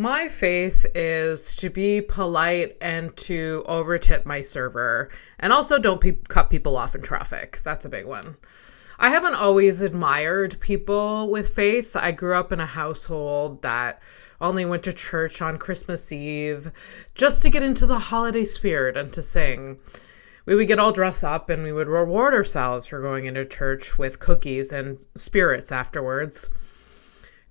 My faith is to be polite and to overtip my server. And also don't cut people off in traffic. That's a big one. I haven't always admired people with faith. I grew up in a household that only went to church on Christmas Eve just to get into the holiday spirit and to sing. We would get all dressed up and we would reward ourselves for going into church with cookies and spirits afterwards.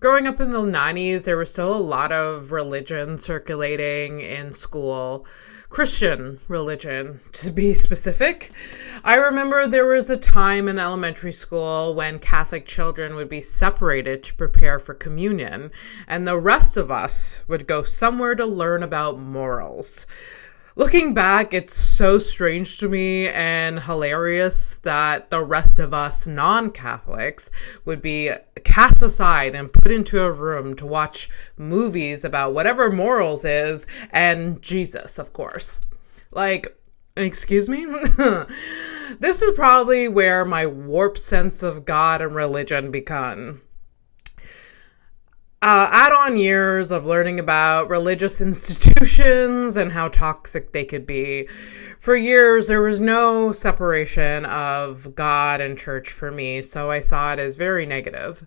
Growing up in the 90s, there was still a lot of religion circulating in school. Christian religion, to be specific. I remember there was a time in elementary school when Catholic children would be separated to prepare for communion, and the rest of us would go somewhere to learn about morals. Looking back, it's so strange to me and hilarious that the rest of us non-Catholics would be cast aside and put into a room to watch movies about whatever morals is and Jesus, of course. Like, excuse me? This is probably where my warped sense of God and religion began. Add-on years of learning about religious institutions and how toxic they could be. For years, there was no separation of God and church for me, so I saw it as very negative.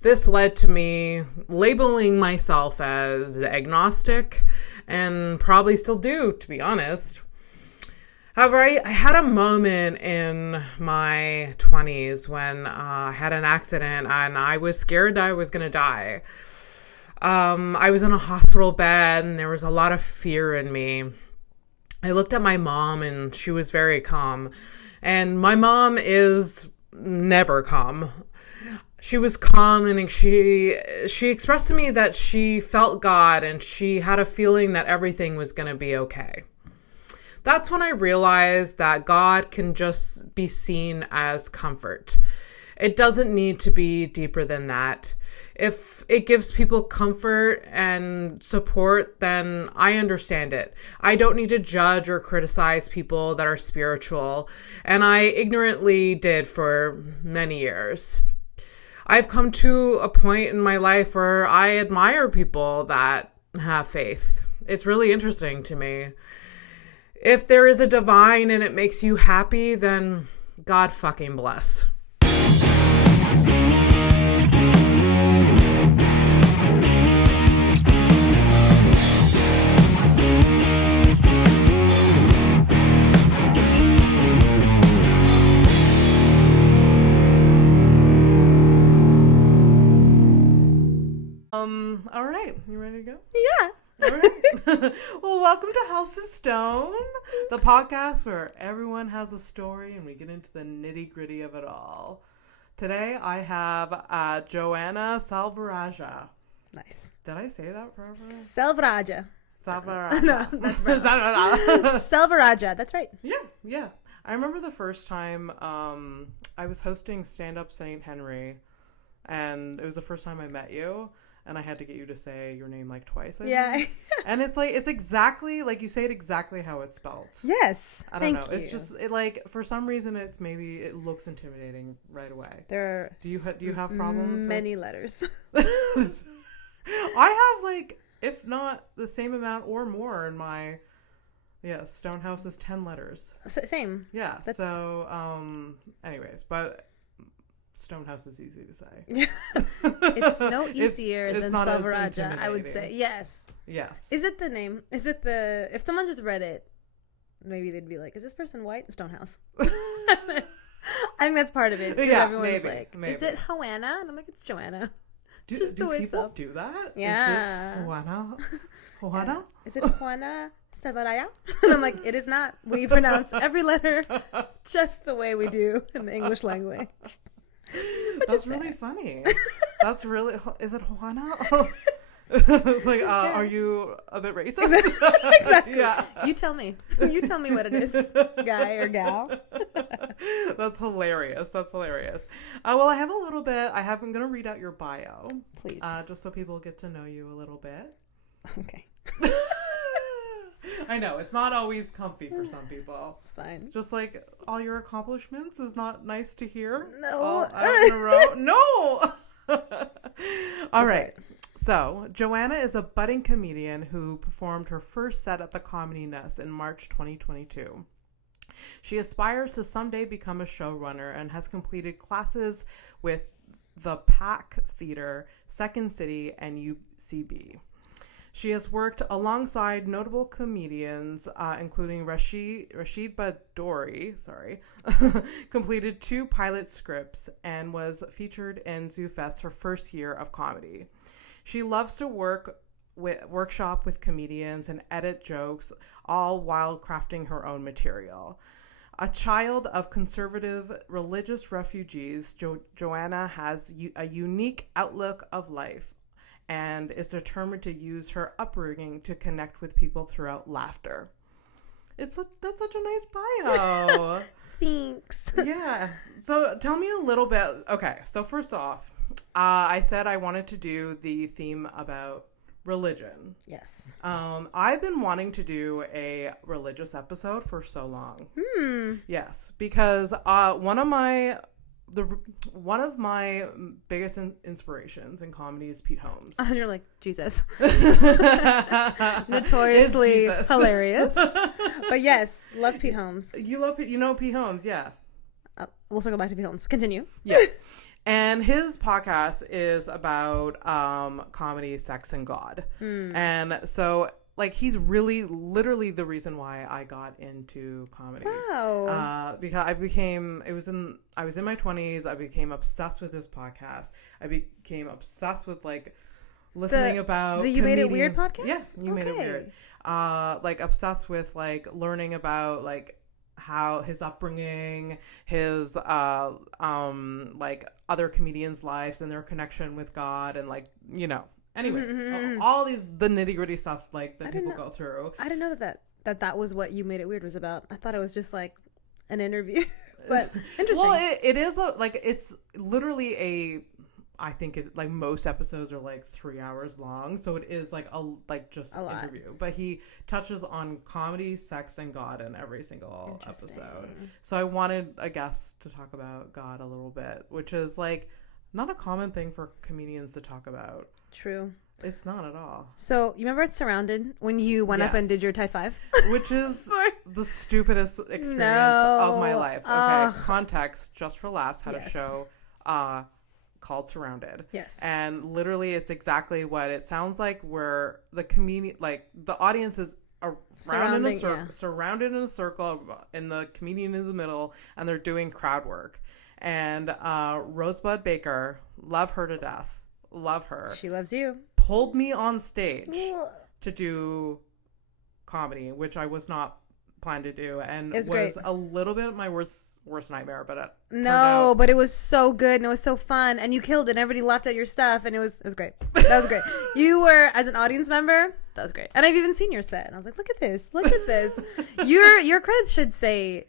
This led to me labeling myself as agnostic, and probably still do, to be honest. However, I had a moment in my 20s when I had an accident and I was scared that I was going to die. I was in a hospital bed and there was a lot of fear in me. I looked at my mom and she was very calm. And my mom is never calm. She was calm and she expressed to me that she felt God and she had a feeling that everything was going to be okay. That's when I realized that God can just be seen as comfort. It doesn't need to be deeper than that. If it gives people comfort and support, then I understand it. I don't need to judge or criticize people that are spiritual, and I ignorantly did for many years. I've come to a point in my life where I admire people that have faith. It's really interesting to me. If there is a divine and it makes you happy, then God fucking bless. All right. You ready to go? Yeah. All right. Well, welcome to House of Stone, the podcast where everyone has a story and we get into the nitty-gritty of it all. Today, I have Joanna Selvarajah. Nice. Did I say that properly? Selvarajah. Selvarajah. No, that's right. Selvarajah. That's right. Yeah. I remember the first time I was hosting Stand Up St. Henry, and it was the first time I met you. And I had to get you to say your name like twice. I think. And it's like, it's exactly, like you say it exactly how it's spelled. Yes. I don't know. It's just, it like, for some reason, it's maybe, it looks intimidating right away. There are Do you have problems? Many letters. I have like, if not the same amount or more in my, Stonehouse is 10 letters. Same. Yeah. So, anyways, but Stonehouse is easy to say. It's no easier than not Selvarajah, I would say. Yes. Yes. Is it the name? Is it the... If someone just read it, maybe they'd be like, is this person white? Stonehouse. I think that's part of it. Yeah, everyone's maybe. Is it Joanna? And I'm like, it's Joanna. Do people do that? Yeah. Is this Joanna? Joanna? Yeah. Is it Joanna Selvarajah? And I'm like, it is not. We pronounce every letter just the way we do in the English language. That's really funny. That's really... Is it Joanna? It's like, are you a bit racist? Exactly. Yeah. You tell me. You tell me what it is, guy or gal. That's hilarious. Well, I have a little bit. I'm going to read out your bio. Please. Just so people get to know you a little bit. Okay. I know, it's not always comfy for some people. It's fine. Just like all your accomplishments is not nice to hear. No. All out in a row. No! All right. So, Joanna is a budding comedian who performed her first set at the Comedy Nest in March 2022. She aspires to someday become a showrunner and has completed classes with the PAC Theater, Second City, and UCB. She has worked alongside notable comedians, including Rachid Badouri, completed 2 pilot scripts, and was featured in Zoofest her first year of comedy. She loves to workshop with comedians and edit jokes, all while crafting her own material. A child of conservative religious refugees, Joanna has a unique outlook of life and is determined to use her upbringing to connect with people throughout laughter. That's such a nice bio. Thanks. Yeah. So tell me a little bit. Okay. So first off, I said I wanted to do the theme about religion. Yes. I've been wanting to do a religious episode for so long. Yes, because one of my biggest inspirations in comedy is Pete Holmes. And you're like, Jesus. Notoriously hilarious. But yes, love Pete Holmes. You know Pete Holmes, yeah. We'll circle back to Pete Holmes. Continue. Yeah. And his podcast is about comedy, sex, and God. And so, like, he's literally the reason why I got into comedy. Wow. Because I was in my 20s. I became obsessed with this podcast. I became obsessed with, like, listening about the You Made It Weird podcast? Yeah, You Made It Weird. Like, obsessed with, like, learning about, like, how his upbringing, his like other comedians' lives and their connection with God, and, like, you know, anyways, all the nitty-gritty stuff, like, that people go through. I didn't know that was what You Made It Weird was about. I thought it was just like an interview. But interesting. Well, it is like, it's literally I think it's like most episodes are like 3 hours long, so it is like just an interview. But he touches on comedy, sex, and God in every single episode. So I wanted a guest to talk about God a little bit, which is like not a common thing for comedians to talk about. True. It's not at all. So you remember at Surrounded when you went up and did your Type 5? Which is the stupidest experience of my life. Okay, context, Just for Laughs had a show called Surrounded. Yes. And literally it's exactly what it sounds like, where the audience is surrounded in a circle, and the comedian is in the middle, and they're doing crowd work. And Rosebud Baker, love her to death. Love her. She loves you. Pulled me on stage to do comedy, which I was not planned to do, and was great. A little bit my worst nightmare, but but it was so good and it was so fun, and you killed it, and everybody laughed at your stuff, and it was great. That was great. You were, as an audience member, that was great. And I've even seen your set, and I was like, look at this. Your credits should say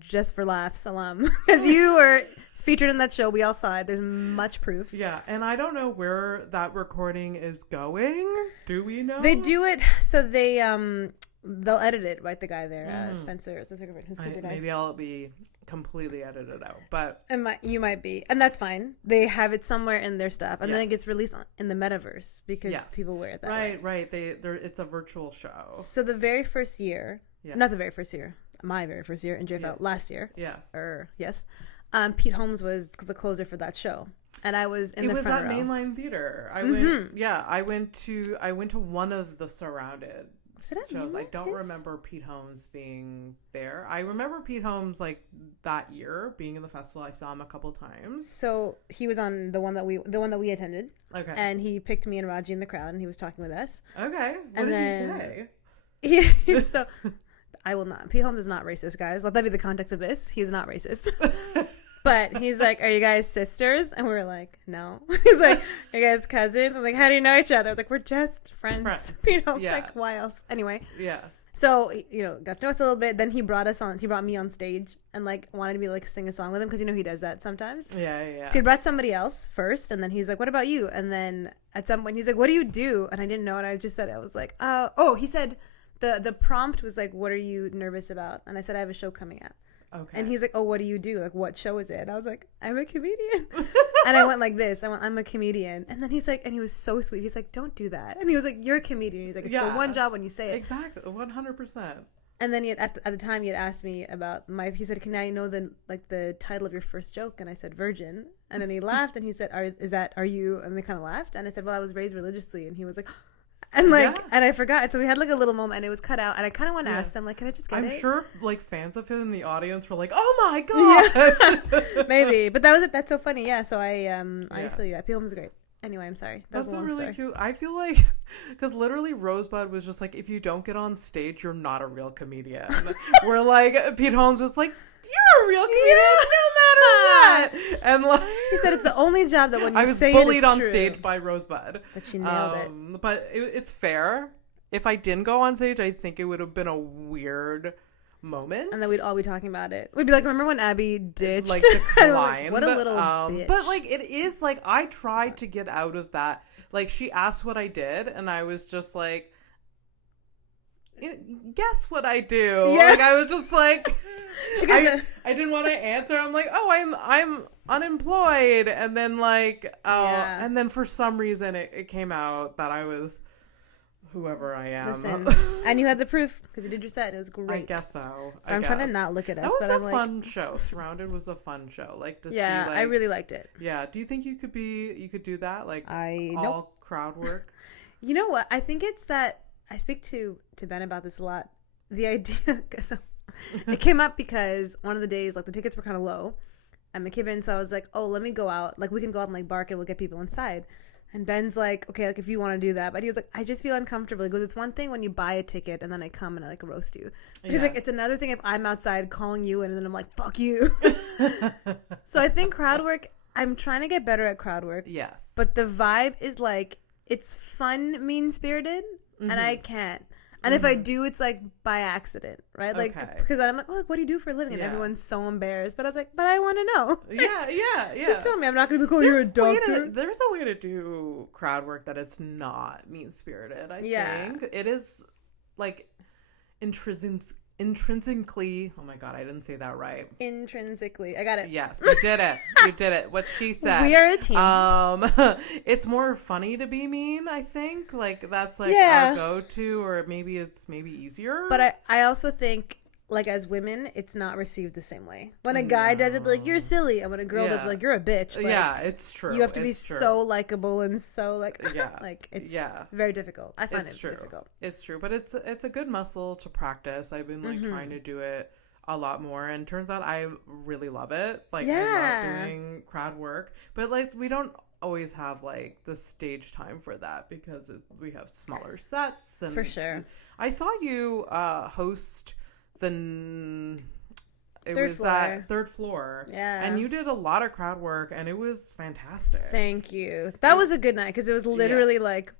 Just for Laughs alum, because you were featured in that show. We all saw it. There's much proof. Yeah, and I don't know where that recording is going. Do we know? They do it, so they'll edit it, right? The guy there, Spencer Griffin, who's super nice. Maybe I'll be completely edited out, but you might be, and that's fine. They have it somewhere in their stuff, and then it gets released in the metaverse because people wear it that way. Right. It's a virtual show. So the very first year, not the very first year, my very first year in JFL last year. Yeah. Yes. Pete Holmes was the closer for that show, and I was in the front row. It was at Mainline Theater. I went to one of the Surrounded shows. I don't remember Pete Holmes being there. I remember Pete Holmes like that year being in the festival. I saw him a couple times. So he was on the one that we attended. Okay. And he picked me and Raji in the crowd, and he was talking with us. Okay. What did he say? So I will not. Pete Holmes is not racist, guys. Let that be the context of this. He's not racist. But he's like, "Are you guys sisters?" And we were like, "No." He's like, "Are you guys cousins?" I was like, "How do you know each other?" I was like, "We're just friends." You know, like, why else? Anyway. Yeah. So, got to know us a little bit. Then he brought me on stage and like wanted me to like sing a song with him, because he does that sometimes. Yeah. So he brought somebody else first, and then he's like, "What about you?" And then at some point he's like, "What do you do?" And I didn't know, and I just said, I was like, he said the prompt was like, "What are you nervous about?" And I said, "I have a show coming out." And he's like, oh, what do you do? Like, what show is it? And I was like, I'm a comedian. And I went like this. I'm a comedian. And then he's like, and he was so sweet. He's like, don't do that. And he was like, you're a comedian. He's like, it's the one job when you say it. Exactly. 100%. And then at the time he had asked me about he said, can I know the title of your first joke? And I said, Virgin. And then he laughed and he said, are you? And they kind of laughed. And I said, well, I was raised religiously. And he was like, and and I forgot. So we had like a little moment and it was cut out. And I kind of want to ask them, like, can I just get it? I'm sure like fans of him in the audience were like, oh my God. Yeah. Maybe. But that was it. That's so funny. Yeah. So I feel you. I feel him was great. Anyway, I'm sorry. That's a long really story. Cute. I feel like, because literally Rosebud was just like, if you don't get on stage, you're not a real comedian. Where like Pete Holmes was like, you're a real comedian no matter what. And like he said, it's the only job that when you say I was bullied it, on true. stage by Rosebud. But she nailed it. But it's fair. If I didn't go on stage, I think it would have been a weird moment, and then we'd all be talking about it. We'd be like, remember when Abby ditched? Like declined. What a little bitch. But like it is like I tried to get out of that. Like she asked what I did, and I was just like, guess what I do. Yeah. Like I was just like, I didn't want to answer. I'm like, oh, I'm unemployed, and then like and then for some reason it came out that I was whoever I am. Listen, and you had the proof because you did your set. It was great. I guess so. I'm trying to not look at us, but I'm like, that was a fun show. Surrounded was a fun show. Like to see. Like, I really liked it. Yeah. Do you think you could do that? Like nope. Crowd work. You know what? I think it's that I speak to Ben about this a lot. The idea, so it came up because one of the days, like the tickets were kind of low, at McKibben, so I was like, oh, let me go out. Like we can go out and like bark and we'll get people inside. And Ben's like, okay, like if you want to do that. But he was like, I just feel uncomfortable. He goes, it's one thing when you buy a ticket and then I come and I like roast you. But he's like, it's another thing if I'm outside calling you and then I'm like, fuck you. So I think crowd work, I'm trying to get better at crowd work. Yes. But the vibe is like, it's fun, mean-spirited, and I can't. And if I do, it's like by accident, right? Like, because I'm like, oh, what do you do for a living? And everyone's so embarrassed. But I was like, but I want to know. Yeah. Just tell me. I'm not going to be like, oh, you're a doctor. There's a way to do crowd work that it's not mean-spirited, I think. It is, like, intrinsically, oh my God, I didn't say that right. Intrinsically. I got it. Yes, you did it. You did it. What she said. We are a team. It's more funny to be mean, I think. Like, that's like our go-to, or maybe it's easier. But I also think, like, as women, it's not received the same way. When a guy does it, like, you're silly. And when a girl does it, like, you're a bitch. Like, it's true. You have to be so likable and so, like, like, it's very difficult. I find it difficult. It's true. But it's a good muscle to practice. I've been, like, trying to do it a lot more. And turns out I really love it. Like, I love doing crowd work. But, like, we don't always have, like, the stage time for that because we have smaller sets. And for sure. I saw you host third floor. Yeah. And you did a lot of crowd work and it was fantastic. Thank you. That was a good night because it was literally like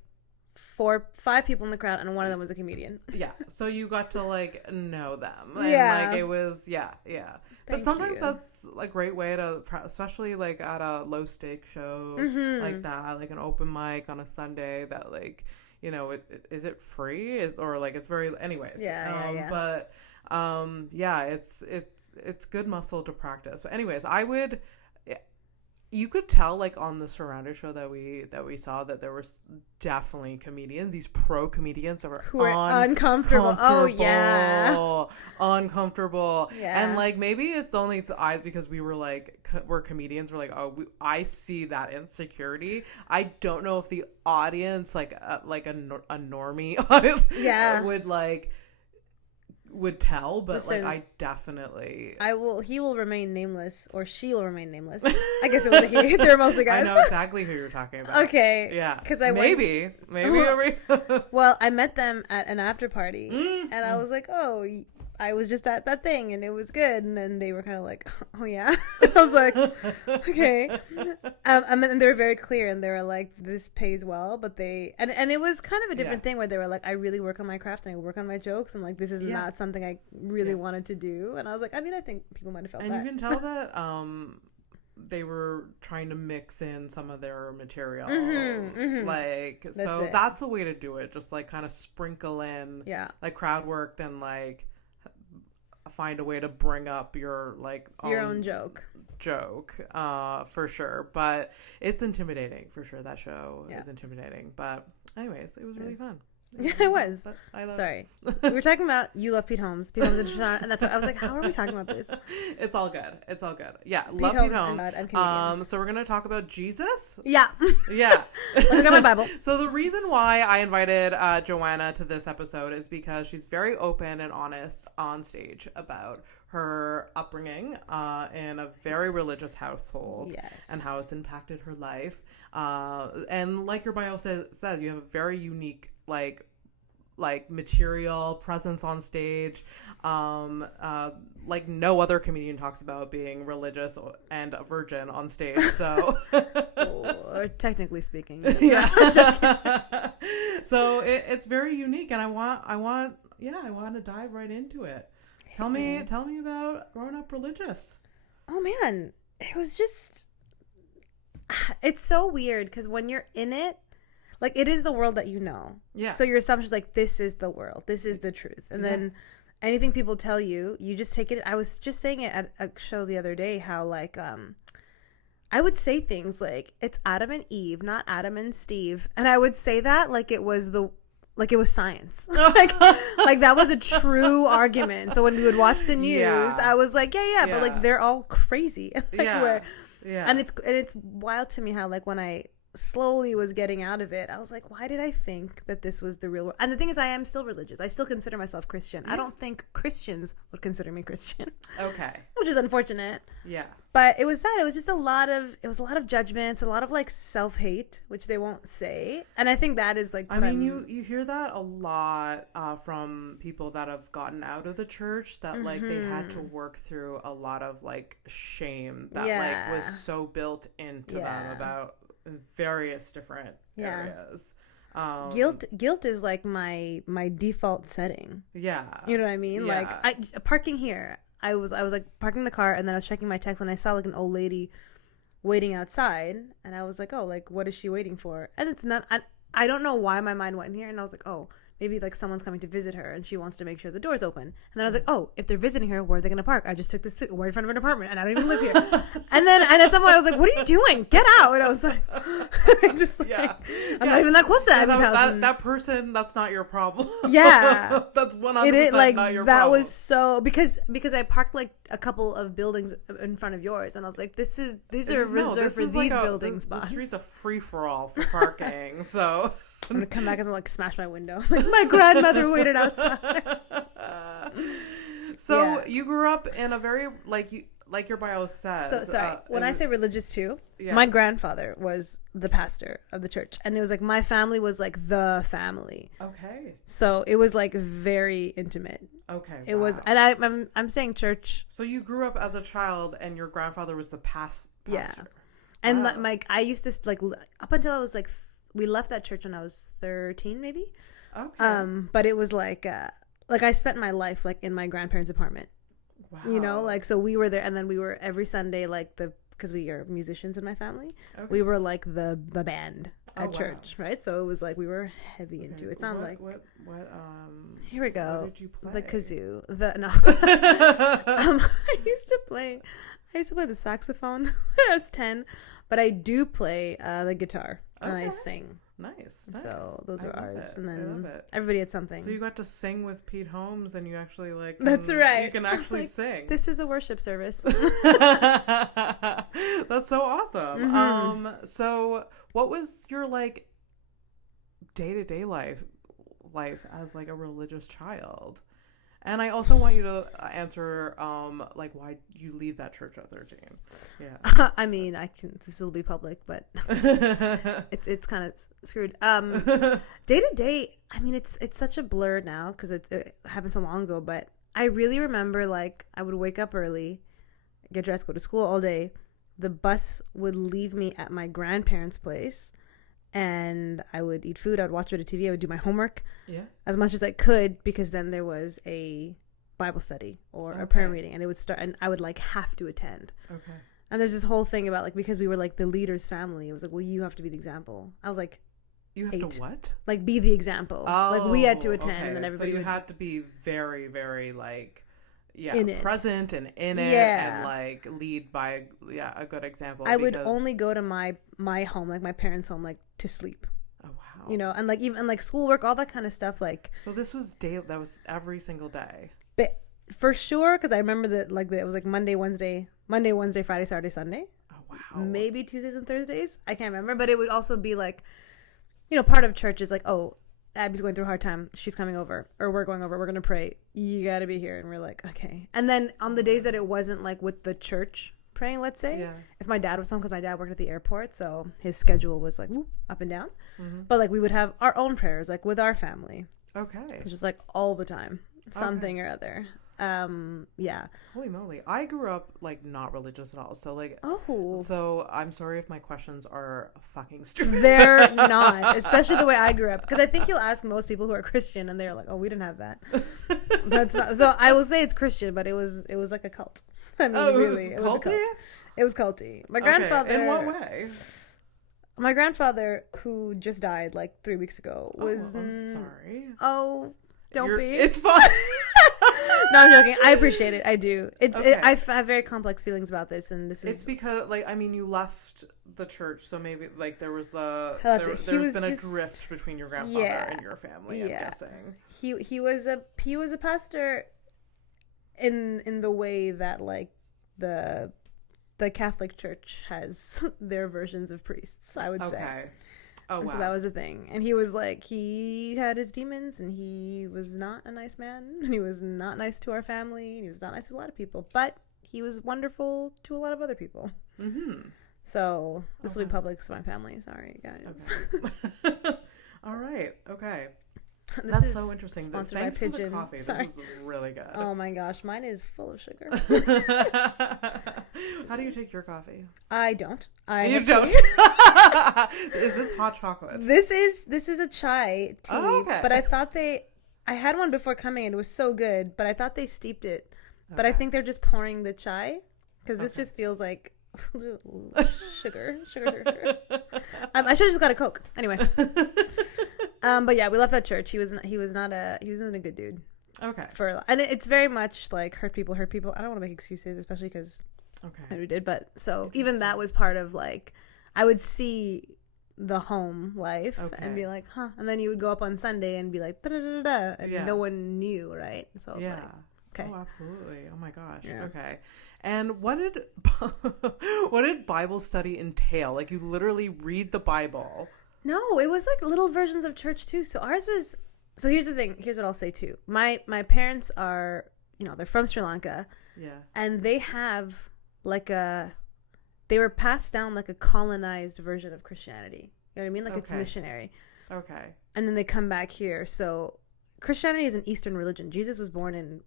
5 people in the crowd and one of them was a comedian. Yeah. So you got to like know them. And like it was but sometimes that's a great way to, especially like at a low stake show like that, like an open mic on a Sunday that like, you know, is it free or like it's very anyways. But it's good muscle to practice. But anyways, you could tell like on the Surrounded show that we saw that there was definitely comedians, these pro comedians that were uncomfortable. Oh yeah, uncomfortable. Yeah. And like maybe it's only because we were like we're comedians. We're like, I see that insecurity. I don't know if the audience like a normie audience would tell, but listen, like I definitely he will remain nameless, or she will remain nameless. I guess it was he. They were mostly guys. I know exactly who you're talking about. Okay. Yeah. Because maybe. Well, I met them at an after party and I was like, oh, I was just at that thing and it was good. And then they were kind of like, oh yeah. I was like, okay. And they were very clear and they were like, this pays well, but and it was kind of a different thing where they were like, I really work on my craft and I work on my jokes and like, this is not something I really wanted to do. And I was like, I mean, I think people might have felt that. And you can tell that, they were trying to mix in some of their material. That's a way to do it. Just like kind of sprinkle in like crowd work, then like find a way to bring up your like Your own joke. For sure. But it's intimidating for sure. That show Yeah. is intimidating. But anyways, it was really fun. Yeah, it was. Sorry. We were talking about you love Pete Holmes. Pete Holmes is and that's what I was like, how are we talking about this? It's all good. Yeah, Pete love Holmes Pete Holmes. and comedians. So we're gonna talk about Jesus. Yeah. Yeah. I got my Bible. So the reason why I invited Joanna to this episode is because she's very open and honest on stage about her upbringing in a very religious household. Yes. And how it's impacted her life. And like your bio says, you have a very unique like material presence on stage. Like no other comedian talks about being religious and a virgin on stage. So, or technically speaking, yeah. So it's very unique, and I want to dive right into it. Tell me about growing up religious. Oh man, it was just, it's so weird because when you're in it, like it is the world that you know. Yeah. So your assumption is like, this is the world, this is the truth, and then anything people tell you, you just take it. I was just saying it at a show the other day how like I would say things like it's Adam and Eve, not Adam and Steve, and I would say that like it was science. like that was a true argument. So when we would watch the news, I was like, yeah, but like they're all crazy. Like and it's wild to me how like when I slowly was getting out of it, I was like, why did I think that this was the real world? And the thing is, I am still religious. I still consider myself Christian. I don't think Christians would consider me Christian. Okay. Which is unfortunate. Yeah. But it was just a lot of judgments, a lot of like self-hate, which they won't say. And I think that is like, I mean, you hear that a lot from people that have gotten out of the church, that like they had to work through a lot of like shame that like was so built into them about various different areas. Guilt is like my default setting. Yeah. You know what I mean? Yeah. Like parking here, I was like parking the car, and then I was checking my text, and I saw like an old lady waiting outside, and I was like, oh, like what is she waiting for? And it's not, I don't know why my mind went here, and I was like, oh, maybe like someone's coming to visit her and she wants to make sure the door's open. And then I was like, oh, if they're visiting her, where are they going to park? I just took this right in front of an apartment and I don't even live here. and at some point I was like, what are you doing? Get out. And I was like, I'm not even that close to Abby's house. That person, that's not your problem. Yeah. That's 100% like, not your that problem. was so, because I parked like a couple of buildings in front of yours, and I was like, these are reserved for these building spots. The street's a free-for-all for parking, so... I'm gonna come back and like smash my window. Like my grandmother waited outside. So you grew up in a very like your bio says. So sorry, when I say religious too, my grandfather was the pastor of the church, and it was like my family was like the family. Okay. So it was like very intimate. Okay. It was, and I'm saying church. So you grew up as a child, and your grandfather was the pastor. Yeah. And like I used to like up until I was like. We left that church when I was 13, maybe. Okay. But it was like I spent my life like in my grandparents' apartment. Wow. You know, like so we were there, and then we were every Sunday because we are musicians in my family. Okay. We were like the band at church, right? So it was like we were heavy into it. It's not like what here we go. What did you play? The kazoo. I used to play the saxophone when I was 10, but I do play the guitar. And I sing. Nice. So those are ours. And then everybody had something. So you got to sing with Pete Holmes, and you actually like... That's right. You can actually sing. This is a worship service. That's so awesome. Mm-hmm. So what was your like day-to-day life as like a religious child? And I also want you to answer, like, why you leave that church at 13. Yeah. I mean, this will be public, but it's kind of screwed. Day to day, I mean, it's such a blur now because it happened so long ago. But I really remember, like, I would wake up early, get dressed, go to school all day. The bus would leave me at my grandparents' place. And I would eat food. I would watch a bit of TV. I would do my homework as much as I could, because then there was a Bible study or a prayer meeting, and it would start, and I would like have to attend. Okay. And there's this whole thing about like, because we were like the leader's family, it was like, well, you have to be the example. I was like, you have 8. To what? Like be the example. Like we had to attend, and then everybody. So you had to be very, very like. in it. present and in it, and like lead by a good example. I would only go to my home, like my parents' home, like to sleep. Oh wow. You know, and like even like schoolwork, all that kind of stuff. Like, so this was that was every single day. But for sure, because I remember that like it was like Monday, Wednesday, Friday, Saturday, Sunday. Oh wow. Maybe Tuesdays and Thursdays. I can't remember, but it would also be like, you know, part of church is like, oh, Abby's going through a hard time. She's coming over, or we're going over. We're gonna pray. You gotta be here, and we're like, okay. And then on the days that it wasn't like with the church praying, let's say, if my dad was home, because my dad worked at the airport, so his schedule was like up and down. But like we would have our own prayers, like with our family. Okay. It's just like all the time, something or other. Holy moly, I grew up like not religious at all, so like so I'm sorry if my questions are fucking stupid. They're not, especially the way I grew up, because I think you'll ask most people who are Christian and they're like, oh, we didn't have that. That's not, so I will say it's Christian, but it was like a cult. I mean, really, it was culty. It was culty. My grandfather. In what way? My grandfather, who just died like 3 weeks ago, was. I'm sorry. Oh, don't be. It's fine. No, I'm joking. I appreciate it. I do. I have very complex feelings about this, and this is. It's because, like, I mean, you left the church, so maybe like there was there's been a drift between your grandfather and your family. I'm guessing. He was a pastor, in the way that like the Catholic Church has their versions of priests, I would say. Oh, wow. So that was the thing. And he was like, he had his demons, and he was not a nice man, and he was not nice to our family, and he was not nice to a lot of people, but he was wonderful to a lot of other people. So this will be public to my family. Sorry, guys. Okay. All right. Okay. This That's so interesting. Sponsored Thanks by Pigeon. for the coffee. Sorry. This was really good. Oh my gosh, mine is full of sugar. How do you take your coffee? I don't. You don't. Is this hot chocolate? This is a chai tea. Oh, okay. But I had one before coming, and it was so good. But I thought they steeped it. But I think they're just pouring the chai, because this just feels like sugar. I should have just got a Coke. Anyway. But yeah, we left that church. He wasn't a good dude. Okay. And it's very much like hurt people. I don't want to make excuses, especially because we did. But so even that was part of like, I would see the home life and be like, huh. And then you would go up on Sunday and be like, da da da da, and no one knew, right? So I was like, okay. Oh, absolutely. Oh my gosh. Yeah. Okay. And what did Bible study entail? Like, you literally read the Bible. No, it was like little versions of church too. So ours was. So here's the thing. Here's what I'll say too. My parents are, they're from Sri Lanka. Yeah. And they have they were passed down like a colonized version of Christianity. You know what I mean? Like it's missionary. Okay. And then they come back here. So Christianity is an Eastern religion. Jesus was born in,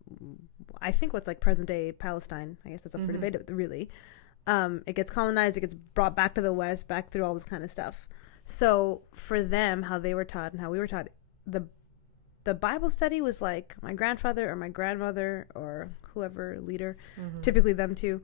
I think, what's like present day Palestine. I guess that's up for debate, really. It gets colonized. It gets brought back to the West, back through all this kind of stuff. So for them, how they were taught and how we were taught, the Bible study was like my grandfather or my grandmother or whoever leader, typically them two,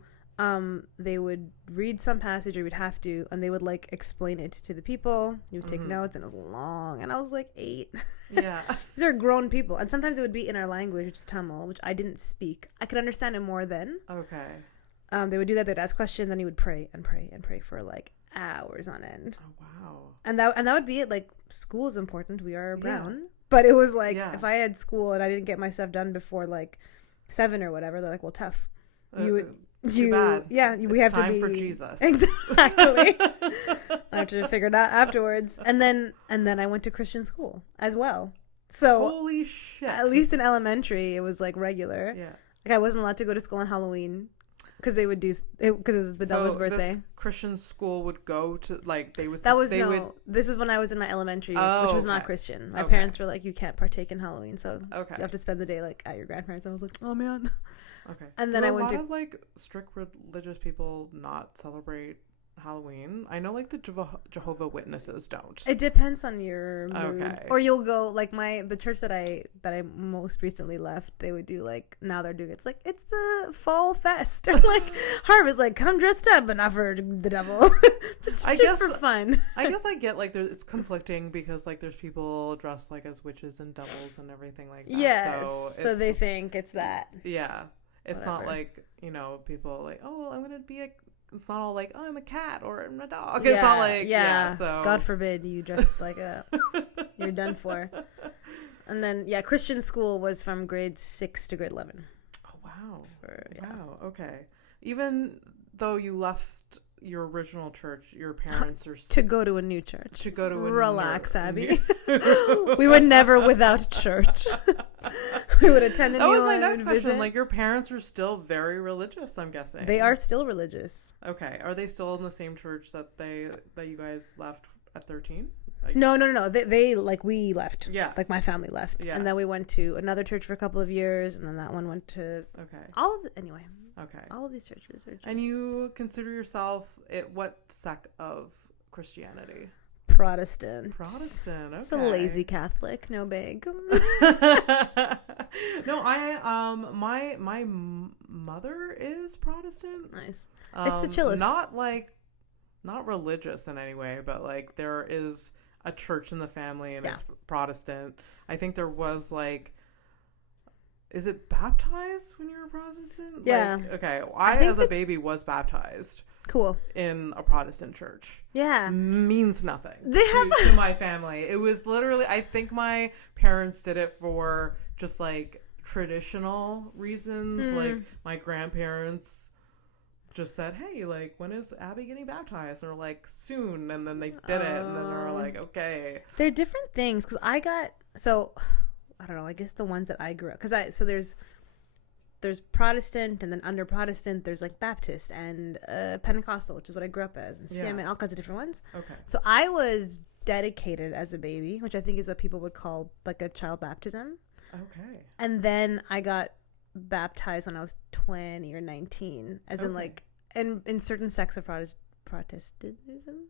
they would read some passage, or we'd have to, and they would like explain it to the people. You would take notes, and it was long, and I was like 8. Yeah. These are grown people, and sometimes it would be in our language, which is Tamil, which I didn't speak. I could understand it more then. Okay. They would do that. They'd ask questions, and he would pray and pray and pray for like hours on end. Oh wow. And that would be it. Like, school is important. We are brown. But it was like, if I had school and I didn't get my stuff done before like 7 or whatever, they're like, well, tough. Too bad. Yeah, we have time to be for Jesus. Exactly. I have to figure it out afterwards. And then I went to Christian school as well. So holy shit. At least in elementary, it was like regular. Yeah. Like, I wasn't allowed to go to school on Halloween. Because they would do it because it was the devil's birthday. This Christian school would go to This was when I was in my elementary, which was not Christian. My parents were like, you can't partake in Halloween, so you have to spend the day like at your grandparents'. I was like, oh man. Okay. And then I went to. A lot of like strict religious people not celebrate Halloween. I know like the Jehovah Witnesses don't. It depends on your mood. Okay. Or you'll go like the church that I most recently left, they would do like, now they're doing it's the fall fest, or like harvest, like come dressed up, but not for the devil. just for fun. I guess I get like it's conflicting because like there's people dressed like as witches and devils and everything like that. Yeah. So they think it's that. Yeah. It's whatever. not like, people like, oh, I'm gonna be it's not all like, oh, I'm a cat or I'm a dog. It's not like, so God forbid you dress like you're done for. And then Christian school was from grade 6 to grade 11. Oh wow. Yeah. Wow. Okay. Even though you left your original church, your parents are to go to a new church. To go to a relax, Abby. We were never without church. We would attend a new one. That was my next question. Visit. Like, your parents are still very religious, I'm guessing. They are still religious. Okay. Are they still in the same church that you guys left at 13? No. They like, we left. Yeah. Like, my family left. Yeah. And then we went to another church for a couple of years, and then that one went to anyway. Okay. All of these churches are just... And you consider yourself what sect of Christianity? Protestant. Protestant. Okay. It's a lazy Catholic. No big. No, my mother is Protestant. Nice. It's the chillest. Not religious in any way, but like there is a church in the family and it's Protestant. I think there was like, is it baptized when you're a Protestant? Yeah. Like, okay. I as a baby was baptized. Cool. In a Protestant church. Yeah. Means nothing. They have to my family. It was literally, I think my parents did it for just like traditional reasons. Like my grandparents just said, hey, like, when is Abby getting baptized? And we're like, soon. And then they did it. And then they were like, okay. They're different things. Because I don't know, I guess the ones that I grew up, so there's Protestant, and then under Protestant there's like Baptist and Pentecostal, which is what I grew up as, and CM, and all kinds of different ones. Okay. So I was dedicated as a baby, which I think is what people would call like a child baptism. Okay. And then I got baptized when I was 20 or 19, as in like in certain sects of Protestantism.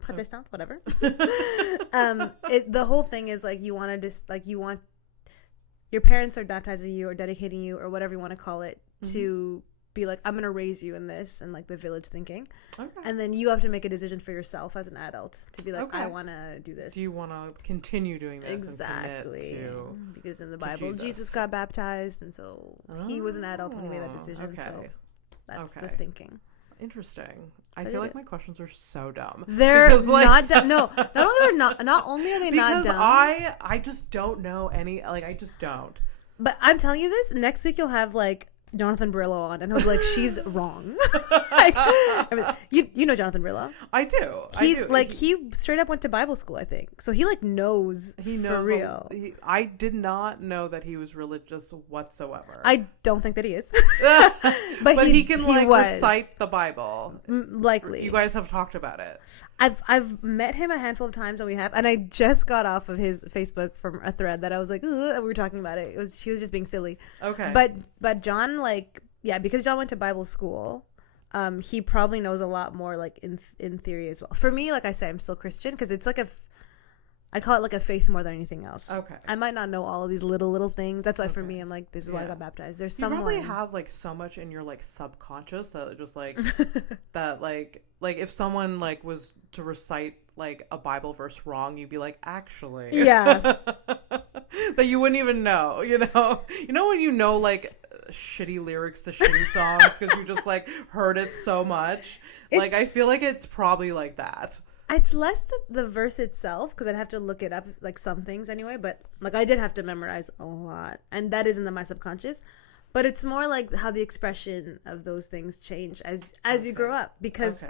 Protestant, whatever. The whole thing is like, you want your parents are baptizing you or dedicating you or whatever you want to call it, to be like, I'm going to raise you in this, and like the village thinking. Okay. And then you have to make a decision for yourself as an adult to be like, I want to do this. Do you want to continue doing this? Exactly. And commit because in the Bible, Jesus got baptized, and so he was an adult when he made that decision. Okay. So that's the thinking. Interesting. I feel like my questions are so dumb. They're not dumb. No, not only are they not dumb. I just don't know any, like, I just don't. But I'm telling you this, next week you'll have like Jonathan Brillo on, and he'll be like, she's wrong. Like, I mean, you know Jonathan Brillo. I do. He straight up went to Bible school, I think. So he like knows. He knows for real. I did not know that he was religious whatsoever. I don't think that he is. but he can recite the Bible. Likely. You guys have talked about it. I've met him a handful of times, and I just got off of his Facebook from a thread that I was like, we were talking about it. She was just being silly. Okay. But John, because John went to Bible school, he probably knows a lot more, like, in theory as well. For me, like I say, I'm still Christian, because it's like I call it like a faith more than anything else. Okay. I might not know all of these little things. That's why for me, I'm like, this is why I got baptized. There's you probably have like so much in your like subconscious that just like that like if someone like was to recite like a Bible verse wrong, you'd be like, actually, that you wouldn't even know. You know when you know like shitty lyrics to shitty songs because you just like heard it so much. Like I feel like it's probably like that. It's less the verse itself, because I'd have to look it up, like some things anyway, but like I did have to memorize a lot, and that is in my subconscious. But it's more like how the expression of those things change as you grow up, because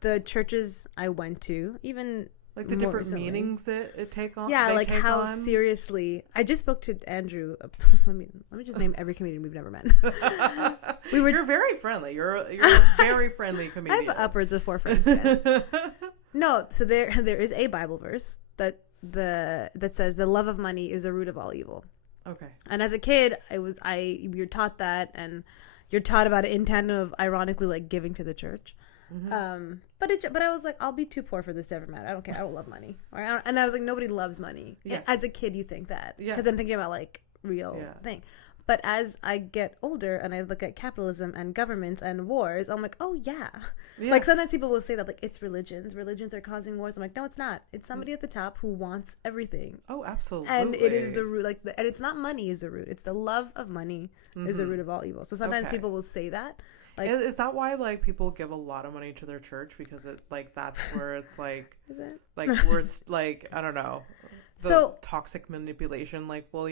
the churches I went to, even like the different meanings it take on. Yeah, like how seriously. I just spoke to Andrew. Let me just name every comedian we've never met. You're very friendly. You're a very friendly comedian. I have upwards of 4 friends. Yes. No, so there is a Bible verse that says the love of money is the root of all evil. Okay. And as a kid, you're taught that, and you're taught about it in tandem of, ironically, like giving to the church. Mm-hmm. But I was like, I'll be too poor for this to ever matter. I don't care. I don't love money. And I was like, nobody loves money. Yeah. As a kid, you think that, because I'm thinking about like real thing. But as I get older and I look at capitalism and governments and wars, I'm like, oh yeah. Like sometimes people will say that like it's religions are causing wars. I'm like, no, it's not. It's somebody at the top who wants everything. Oh, absolutely. And it is the root, like and it's not money is the root. It's the love of money is the root of all evil. So sometimes people will say that. Like, is that why like people give a lot of money to their church, because it like that's where it's like is it? like where it's like I don't know, the toxic manipulation, like, well,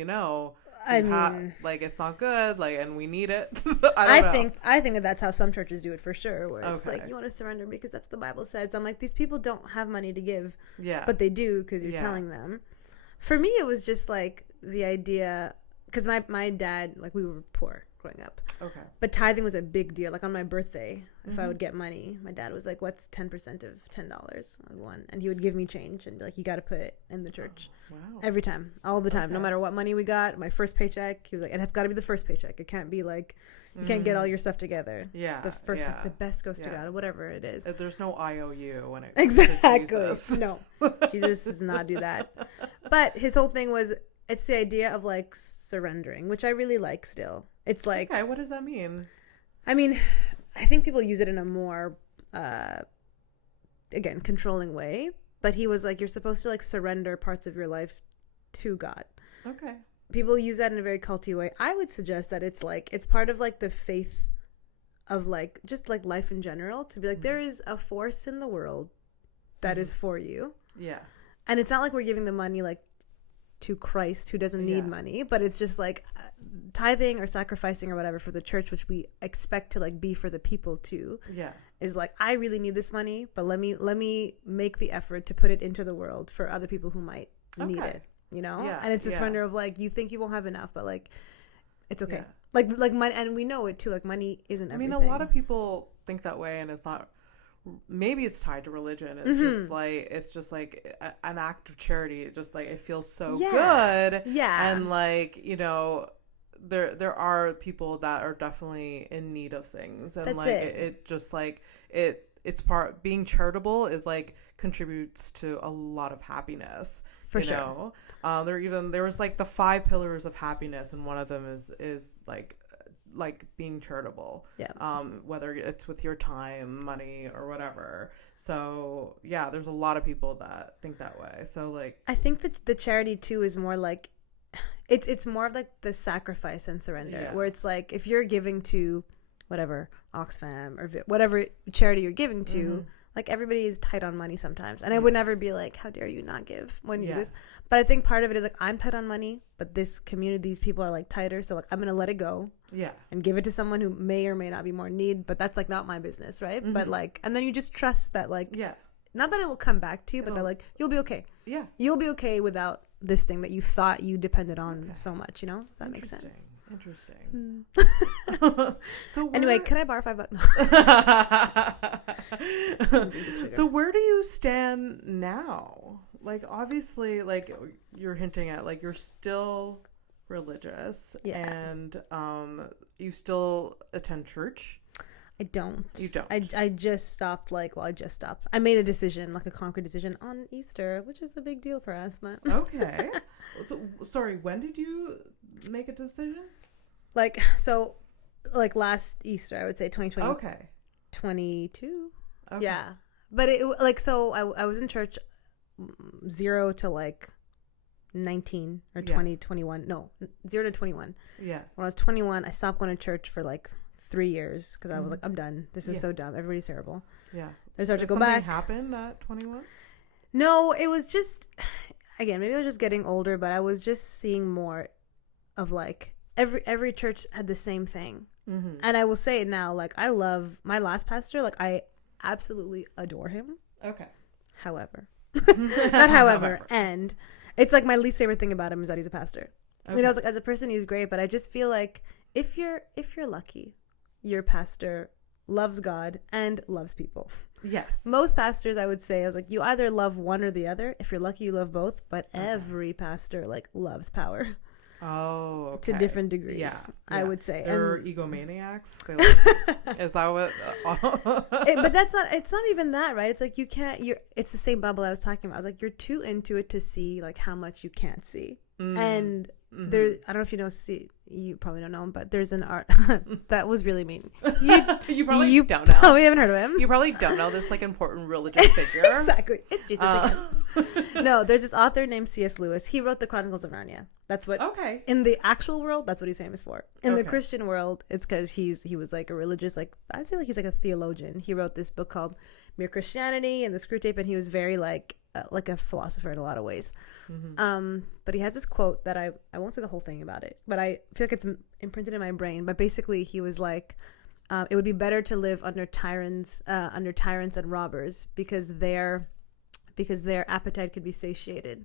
I mean, like it's not good, like, and we need it. I think that that's how some churches do it for sure, where it's like you want to surrender because that's what the Bible says. I'm like, these people don't have money to give, but they do because you're telling them. For me, it was just like the idea, because my dad, like, we were poor growing up. Okay. But tithing was a big deal. Like on my birthday, if I would get money, my dad was like, "What's 10% of $10?" And he would give me change and be like, "You got to put it in the church." Oh, wow. Every time, all the time, no matter what money we got. My first paycheck, he was like, "And it's got to be the first paycheck. It can't be like you can't get all your stuff together. Yeah, the first, like, the best goes to God, whatever it is." There's no IOU when it exactly. To Jesus. No, Jesus does not do that. But his whole thing was, it's the idea of like surrendering, which I really like still. It's like, okay, what does that mean? I mean, I think people use it in a more, again, controlling way. But he was like, you're supposed to like surrender parts of your life to God. Okay. People use that in a very culty way. I would suggest that it's like, it's part of like the faith of like, just like life in general, to be like, there is a force in the world that is for you. Yeah. And it's not like we're giving the money like to Christ, who doesn't need money, but it's just like tithing or sacrificing or whatever for the church, which we expect to like be for the people too. Yeah, is like, I really need this money, but let me make the effort to put it into the world for other people who might need it. And it's a surrender of like, you think you won't have enough, but like it's okay. Like money, and we know it too. Like money isn't everything. I mean, a lot of people think that way, and it's not. Maybe it's tied to religion. It's just like an act of charity. It just like, it feels so good. Yeah. And like, there are people that are definitely in need of things, and like it just like it's part, being charitable is like contributes to a lot of happiness. For sure. There was like the 5 pillars of happiness, and one of them is like being charitable, whether it's with your time, money, or whatever. So yeah, there's a lot of people that think that way. So like, I think that the charity too is more like, it's more of like the sacrifice and surrender, where it's like, if you're giving to whatever Oxfam or whatever charity you're giving to, like, everybody is tight on money sometimes, and I would never be like, how dare you not give when you do this. But I think part of it is like, I'm tight on money, but this community, these people are like tighter, so like, I'm gonna let it go and give it to someone who may or may not be more in need, but that's like not my business, right? But like, and then you just trust that, like, not that it will come back to you, but that like, you'll be okay. You'll be okay without this thing that you thought you depended on so much, that makes sense. Interesting. So anyway, can I borrow $5? No. So where do you stand now? Like, obviously, like, you're hinting at, like, you're still religious, and you still attend church. I don't. You don't. I just stopped. I made a decision, like a concrete decision, on Easter, which is a big deal for us. But okay. So, sorry, when did you make a decision? Like last Easter, I would say 2020. Okay. 22. Okay. Yeah. But it like, so I was in church 0 to like 19 or 20, 21. No, 0 to 21. Yeah. When I was 21, I stopped going to church for like 3 years because I was like, I'm done. This is so dumb. Everybody's terrible. Yeah. I started to go back. Something happened at 21? No, it was just, again, maybe I was just getting older, but I was just seeing more of like, every church had the same thing. And I will say it now, like, I love my last pastor. Like, I absolutely adore him. Okay. However, not however, and it's like my least favorite thing about him is that he's a pastor. Okay. Like, as a person, he's great, but I just feel like if you're lucky, your pastor loves God and loves people. Yes. Most pastors, I would say, I was like, you either love one or the other. If you're lucky, you love both. But every pastor like loves power. Oh, okay. To different degrees. Yeah. I would say they're egomaniacs. Is that what? But it's not even that, right? It's like, it's the same bubble I was talking about. I was like, you're too into it to see like how much you can't see. And there, I don't know if you know, you probably don't know him, but there's an art that was really mean. You probably don't know. Probably haven't heard of him. You probably don't know this like important religious figure. Exactly. It's Jesus again. No, there's this author named C.S. Lewis. He wrote the Chronicles of Narnia. That's what. Okay. In the actual world, that's what he's famous for. In the Christian world, it's because he was like a religious, like I say, like he's like a theologian. He wrote this book called Mere Christianity and the Screwtape, and he was very like a philosopher in a lot of ways. But he has this quote that I won't say the whole thing about it, but I feel like it's imprinted in my brain. But basically, he was like, it would be better to live under tyrants and robbers because their appetite could be satiated.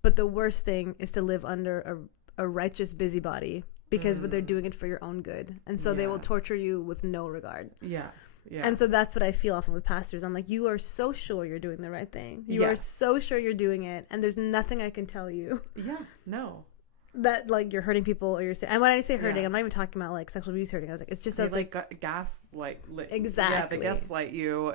But the worst thing is to live under a righteous busybody because but they're doing it for your own good, and so they will torture you with no regard. Yeah. And so that's what I feel often with pastors. I'm like, you are so sure you're doing the right thing. You are so sure you're doing it, and there's nothing I can tell you. Yeah, no. That like you're hurting people, or you're saying. And when I say hurting, I'm not even talking about like sexual abuse hurting. I was like, it's just as like gaslight. Exactly. Yeah, they gaslight you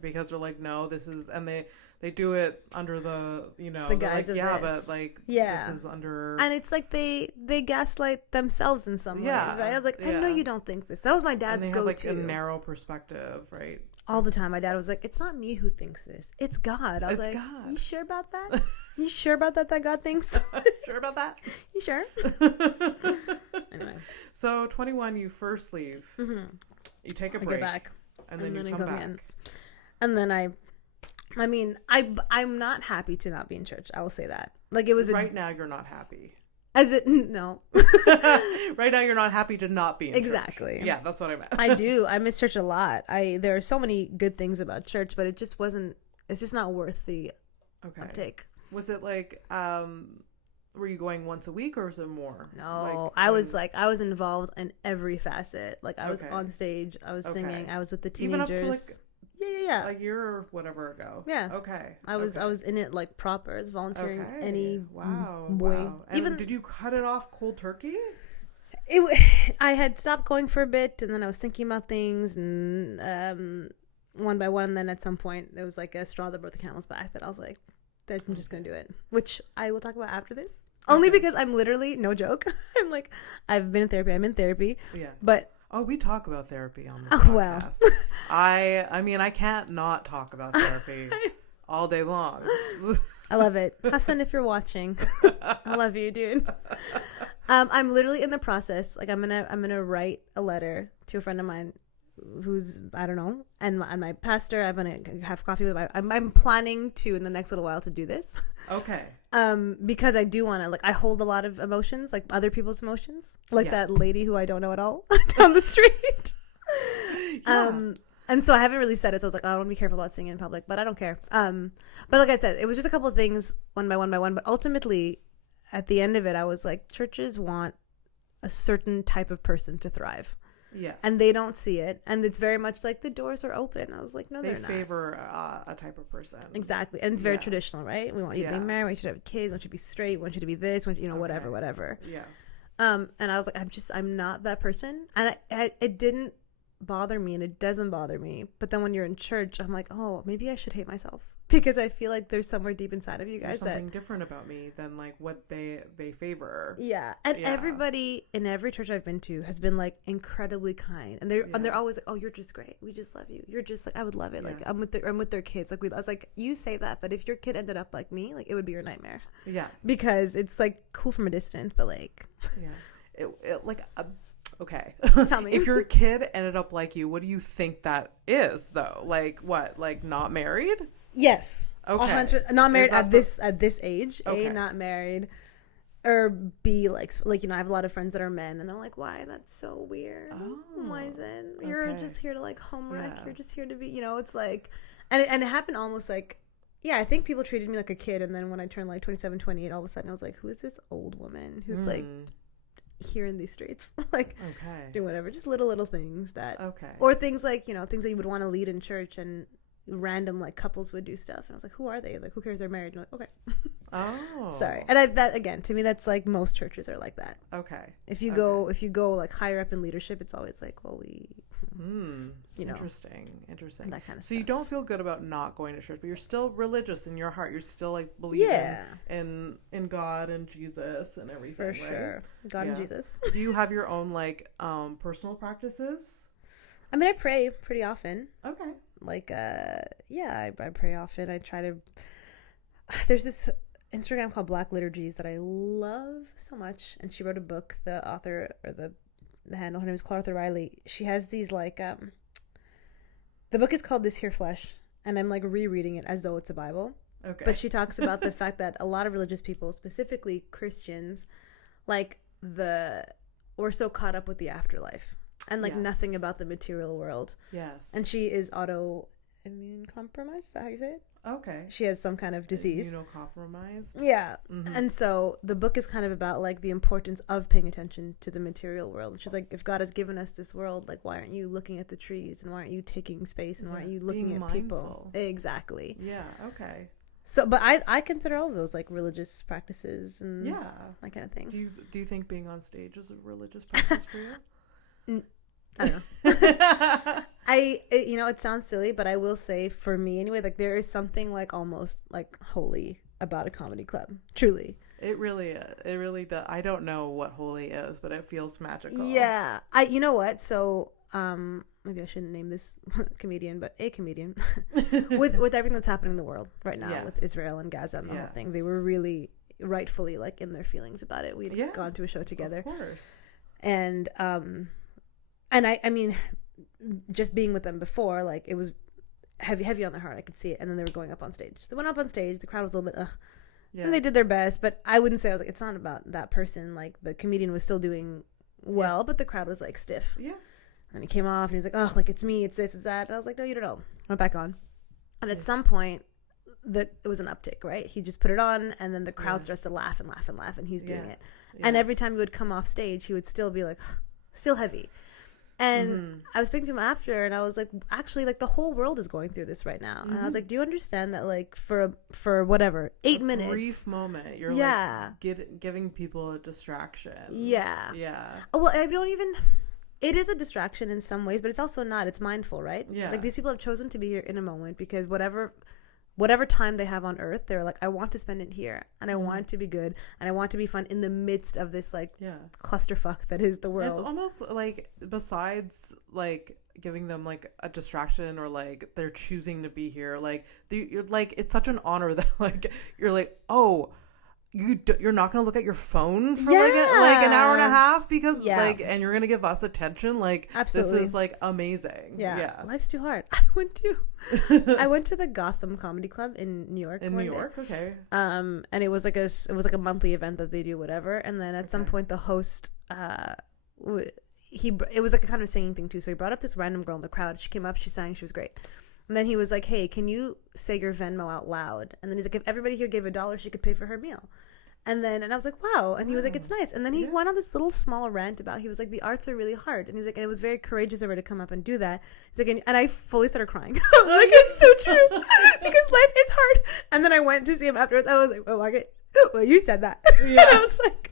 because they're like, no, this is, and they do it under the the guise of this. But like this is under, and it's like they gaslight themselves in some ways, right? I was like, I know you don't think this. That was my dad's go-to. Like a narrow perspective, right? All the time, my dad was like, "It's not me who thinks this; it's God." I was like, God. "You sure about that? You sure about that? That God thinks? Sure about that? You sure?" Anyway, so 21, you first leave. You take a break, go back, and then you come back. Again. And then I mean, I'm not happy to not be in church. I will say that. Like it was right now, you're not happy. No. Right now, you're not happy to not be in exactly. church. Yeah, that's what I meant. I do. I miss church a lot. There are so many good things about church, but it just wasn't. It's just not worth the uptake. Was it like? Were you going once a week or was it more? No, I was involved in every facet. Like I was on stage, I was singing, I was with the teenagers. Even up to a year or whatever ago. Yeah. Okay. I was in it like proper. I was volunteering any way. Wow. And even did you cut it off cold turkey? I had stopped going for a bit, and then I was thinking about things, and one by one, and then at some point there was like a straw that broke the camel's back that I was like, I'm just gonna do it, which I will talk about after this. Only because I'm literally, no joke, I'm like, I'm in therapy. Yeah. But we talk about therapy on this podcast. Well. I mean, I can't not talk about therapy all day long. I love it. Hassan, if you're watching, I love you, dude. I'm literally in the process. Like I'm gonna write a letter to a friend of mine who's, I don't know, and my pastor. I'm gonna have coffee with I'm planning to in the next little while to do this. Okay. Because I do want to, like, I hold a lot of emotions, like other people's emotions, like that lady who I don't know at all down the street. And so I haven't really said it, so I was like, I want to be careful about singing in public, but I don't care. But like I said, it was just a couple of things one by one, but ultimately at the end of it, I was like, churches want a certain type of person to thrive. Yes. And they don't see it. And it's very much like the doors are open. I was like, no, they're not. They favor a type of person. Exactly. And it's very traditional, right? We want you to be married. We want you to have kids. We want you to be straight. We want you to be this. Whatever. Yeah. And I was like, I'm not that person. And it didn't bother me, and it doesn't bother me. But then when you're in church, I'm like, oh, maybe I should hate myself. Because I feel like there's somewhere deep inside of you guys there's something different about me than like what they favor. Yeah, and everybody in every church I've been to has been like incredibly kind, and they're always like, "Oh, you're just great. We just love you. You're just like I would love it. Like I'm with their kids. Like I was like, you say that, but if your kid ended up like me, like it would be your nightmare. Yeah, because it's like cool from a distance, but like okay. Tell me. If your kid ended up like you, what do you think that is though? Like what? Like not married? Yes. Okay. Not married at this age. Okay. A, not married, or B, like I have a lot of friends that are men, and they're like, "Why? That's so weird. Oh, why is it? You're just here to like home wreck. You're just here to be, it's like," and it happened almost like, I think people treated me like a kid, and then when I turned like 27, 28, all of a sudden I was like, "Who is this old woman who's like here in these streets, like doing whatever, just little things that, or things like things that you would want to lead in church and." Random like couples would do stuff, and I was like, who are they? Like, who cares? They're married. And I'm like, okay. Oh, sorry. And that again, to me, that's like most churches are like that. Okay. If you go like higher up in leadership, it's always like, well, You know, interesting. that kind of So stuff. you don't feel good about not going to church, but you're still religious in your heart. You're still like believing in God and Jesus and everything. For sure. God and Jesus. Do you have your own like personal practices? I mean, I pray pretty often. Okay. Like, I pray often. I try to. There's this Instagram called Black Liturgies that I love so much, and she wrote a book. The author or the handle, her name is Clartha Riley. She has these like the book is called This Here Flesh, and I'm like rereading it as though it's a Bible. Okay. But she talks about the fact that a lot of religious people, specifically Christians, like we're so caught up with the afterlife and like nothing about the material world. Yes. And she is autoimmune compromised. Is that how you say it? Okay. She has some kind of disease. Immunocompromised. Yeah. And so the book is kind of about like the importance of paying attention to the material world. And she's like, if God has given us this world, like why aren't you looking at the trees, and why aren't you taking space, and why aren't you looking at people? Exactly. Yeah. Okay. So, but I consider all of those like religious practices and that kind of thing. Do you think being on stage is a religious practice for you? I don't know. It sounds silly, but I will say for me anyway, like there is something like almost like holy about a comedy club. Truly. It really is. It really does. I don't know what holy is, but it feels magical. Yeah. You know what? So, maybe I shouldn't name this comedian, but a comedian with everything that's happening in the world right now with Israel and Gaza and the whole thing. They were really rightfully like in their feelings about it. We'd gone to a show together. Of course. And I mean, just being with them before, like it was heavy on their heart. I could see it. And then they were going up on stage. So they went up on stage. The crowd was a little bit, and they did their best. But I wouldn't say, I was like, it's not about that person. Like the comedian was still doing well, but the crowd was like stiff. Yeah. And he came off and he was like, oh, like it's me, it's this, it's that. And I was like, no, you don't know. I went back on. And at some point, it was an uptick, right? He just put it on, and then the crowd starts to laugh and laugh and laugh, and he's doing it. Yeah. And every time he would come off stage, he would still be like, still heavy. And I was speaking to him after, and I was like, actually, like the whole world is going through this right now. And I was like, do you understand that, like, for whatever 8 minutes, brief moment, you're like giving people a distraction. Yeah. Well, I don't even. It is a distraction in some ways, but it's also not. It's mindful, right? Yeah. Like these people have chosen to be here in a moment because whatever time they have on earth, they're like, I want to spend it here, and I want it to be good, and I want to be fun in the midst of this like clusterfuck that is the world. It's almost like, besides like giving them like a distraction, or like they're choosing to be here, like you're like, it's such an honor that like you're like, oh, you're not gonna look at your phone for like an hour and a half because like, and you're gonna give us attention, like absolutely, this is like amazing. Life's too hard. I went to the Gotham Comedy Club in New York. Okay. And it was like a monthly event that they do, whatever. And then at some point, the host it was like a kind of singing thing too. So he brought up this random girl in the crowd. She came up, she sang, she was great. And then he was like, hey, can you say your Venmo out loud? And then he's like, if everybody here gave $1, she could pay for her meal. And I was like, wow. And he was like, it's nice. And then he went on this little small rant about, he was like, the arts are really hard. And he's like, and it was very courageous of her to come up and do that. He's like, and I fully started crying. Like, it's so true. Because life is hard. And then I went to see him afterwards. I was like, well, you said that. Yeah. And I was like,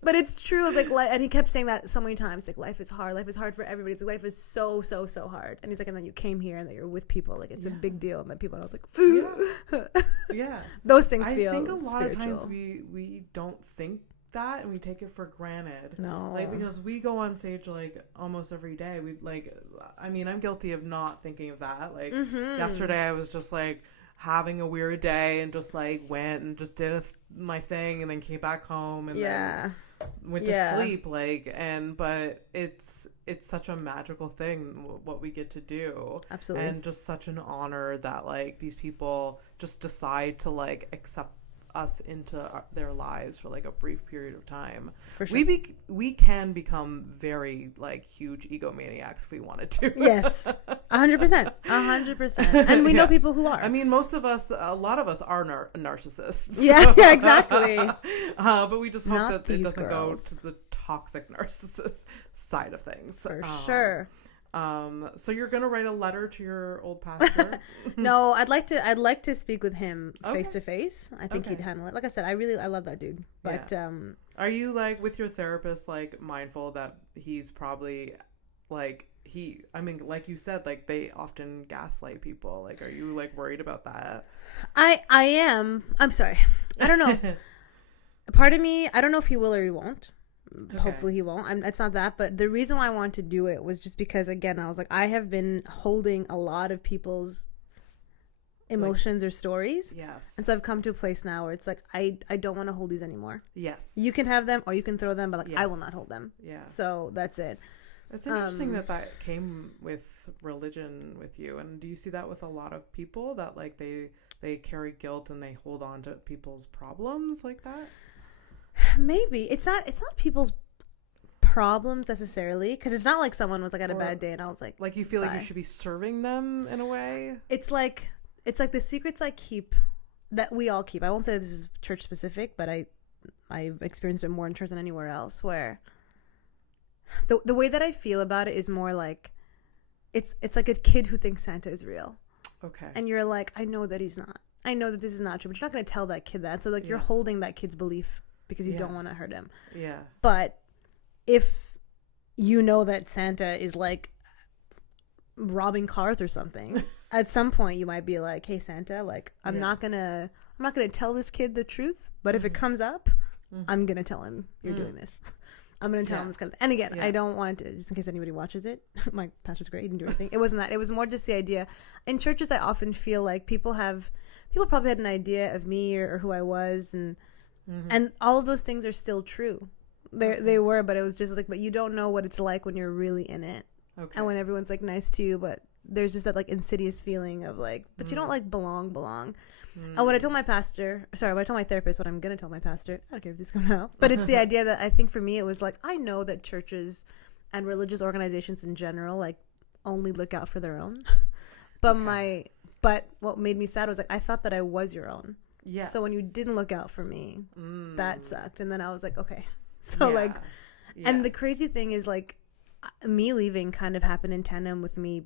but it's true. I was like, and he kept saying that so many times. Like, life is hard. Life is hard for everybody. It's like, life is so, so, so hard. And he's like, and then you came here and that you're with people. Like, it's a big deal. And then people, and I was like, those things feel spiritual. I think a lot of times we don't think that, and we take it for granted. No. Like, because we go on stage like almost every day. We like, I mean, I'm guilty of not thinking of that. Like yesterday I was just like having a weird day and just like went and just did my thing and then came back home and then went to sleep, like, but it's such a magical thing what we get to do. Absolutely. And just such an honor that like these people just decide to like accept us into their lives for like a brief period of time. For sure. We can become very like huge egomaniacs if we wanted to. Yes. 100%. And we know people who are. I mean, a lot of us are narcissists. Yeah, so. Exactly. But we just hope that it doesn't go to the toxic narcissist side of things. For sure. So you're gonna write a letter to your old pastor? No, I'd like to speak with him face to face. I think he'd handle it. Like I said, I love that dude. But are you like with your therapist like mindful that he's probably like I mean, like you said, like they often gaslight people. Like, are you like worried about that? I am. I'm sorry. I don't know. Part of me, I don't know if he will or he won't. Okay. Hopefully he won't. It's not that. But the reason why I wanted to do it was just because, again, I was like, I have been holding a lot of people's emotions or stories. Yes. And so I've come to a place now where it's like, I don't want to hold these anymore. Yes. You can have them or you can throw them, but like, I will not hold them. Yeah. So that's it. It's interesting that came with religion with you. And do you see that with a lot of people that like they carry guilt and they hold on to people's problems like that? Maybe. It's not people's problems necessarily, because it's not like someone was like at a bad day and I was like you feel like you should be serving them in a way. It's like the secrets I keep, that we all keep. I won't say this is church specific, but I've experienced it more in church than anywhere else, where the way that I feel about it is more like it's like a kid who thinks Santa is real. Okay. And you're like, I know that he's not. I know that this is not true, but you're not going to tell that kid that. So like you're holding that kid's belief because you don't want to hurt him. Yeah. But if you know that Santa is like robbing cars or something, at some point you might be like, hey Santa, like I'm not gonna tell this kid the truth, but if it comes up, I'm gonna tell him you're doing this. I'm gonna tell him this kind of thing. And again, I don't want to, just in case anybody watches it, my pastor's great, he didn't do anything. It wasn't that. It was more just the idea. In churches, I often feel like people probably had an idea of me or who I was, and all of those things are still true. They were, but it was just like, but you don't know what it's like when you're really in it. Okay. And when everyone's like nice to you, but there's just that like insidious feeling of like, but you don't like belong. Oh, what I told my therapist, what I'm going to tell my pastor, I don't care if this comes out, but it's the idea that I think for me, it was like, I know that churches and religious organizations in general, like only look out for their own. But what made me sad was like, I thought that I was your own. Yes. So when you didn't look out for me, that sucked. And then I was like, okay. So and the crazy thing is like, me leaving kind of happened in tandem with me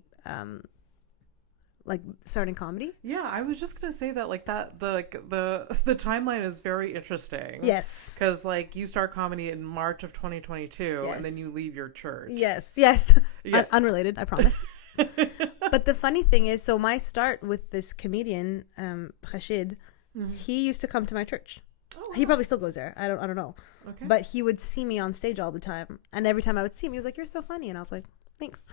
like starting comedy. Yeah, I was just gonna say that like that the timeline is very interesting. Yes, because like you start comedy in March of 2022, and then you leave your church. Yes. Unrelated, I promise. But the funny thing is, so my start with this comedian, Rachid, he used to come to my church. Oh, wow. He probably still goes there. I don't know. Okay. But he would see me on stage all the time. And every time I would see him, he was like, you're so funny. And I was like, thanks.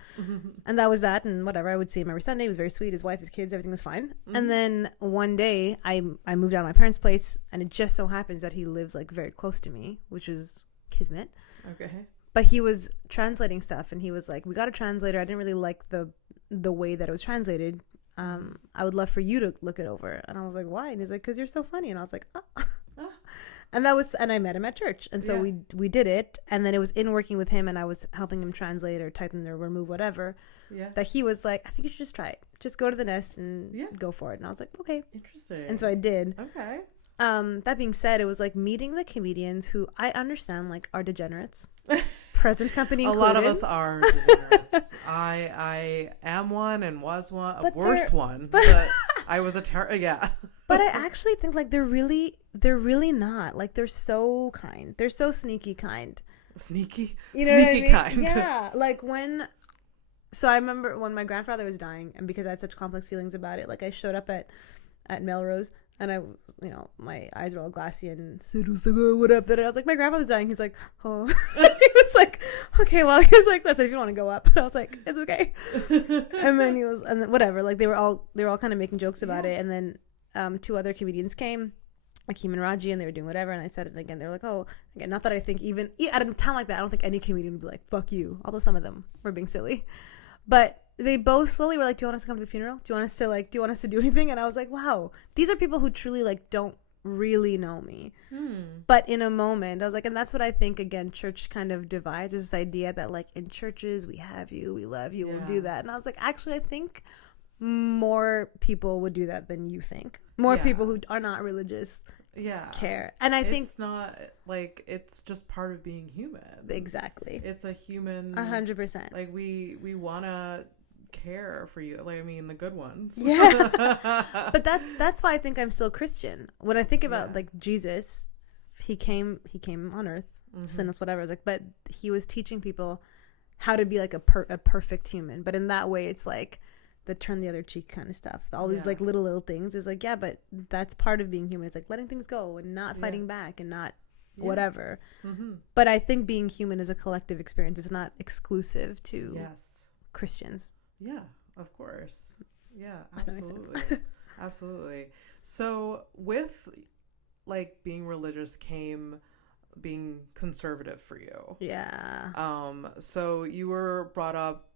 And that was that. And whatever. I would see him every Sunday. He was very sweet. His wife, his kids, everything was fine. And then one day I moved out of my parents' place. And it just so happens that he lives like very close to me, which is kismet. Okay. But he was translating stuff. And he was like, we got a translator. I didn't really like the way that it was translated. I would love for you to look it over. And I was like, why? And he's like, because you're so funny. And I was like, oh. And I met him at church. And so we did it. And then it was in working with him and I was helping him translate or tighten or remove whatever. Yeah. That he was like, I think you should just try it. Just go to the nest and go for it. And I was like, okay. Interesting. And so I did. Okay. That being said, it was like meeting the comedians who I understand like are degenerates. Present company included. A lot of us are degenerates. I am one and was one, a worse one. But I was But I actually think like they're really not. Like they're so kind. They're so sneaky kind. Sneaky? You know sneaky what I mean? Kind. Yeah. Like so I remember when my grandfather was dying, and because I had such complex feelings about it, like I showed up at Melrose and I, my eyes were all glassy and said, what up? Then I was like, my grandfather's dying. He's like, oh. He was like, okay, well, he was like, listen, if you want to go up. And I was like, it's okay. And then and then whatever. Like they were all kind of making jokes about it. And then 2 other comedians came, Akeem and Raji, and they were doing whatever. And I said it again. They were like, oh, again, not that I think even at a time like that, I don't think any comedian would be like, fuck you. Although some of them were being silly. But they both slowly were like, do you want us to come to the funeral? Do you want us to do anything? And I was like, wow, these are people who truly like don't really know me. But in a moment, I was like, and that's what I think, again, church kind of divides. There's this idea that like in churches, we have you, we love you, we'll do that. And I was like, actually, I think more people would do that than you think. More people who are not religious care. And I think it's not like, it's just part of being human. Exactly. It's a human 100%. Like we want to care for you, like I mean the good ones. But that's why I think I'm still Christian. When I think about like Jesus, he came on earth, sinless, whatever. I was like, but he was teaching people how to be like a perfect human. But in that way, it's like the turn the other cheek kind of stuff. All these like little things is like, yeah, but that's part of being human. It's like letting things go and not fighting back and not whatever. But I think being human is a collective experience. It's not exclusive to Christians. Yeah, of course. Yeah, absolutely. Absolutely. So with like being religious came being conservative for you. Yeah. So you were brought up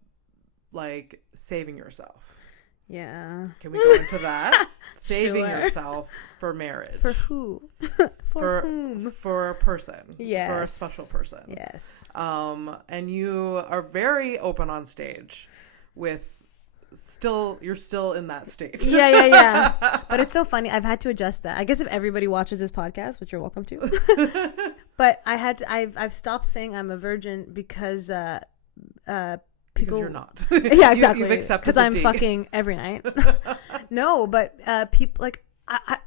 like saving yourself. Yeah. Can we go into that? Saving yourself for marriage. For who? For whom? For a person. Yes. For a special person. Yes. And you are very open on stage with you're still in that state. Yeah. But it's so funny. I've had to adjust that. I guess if everybody watches this podcast, which you're welcome to. But I've stopped saying I'm a virgin because people, because you're not. Yeah, exactly. You've accepted because I'm fucking every night. No, but people like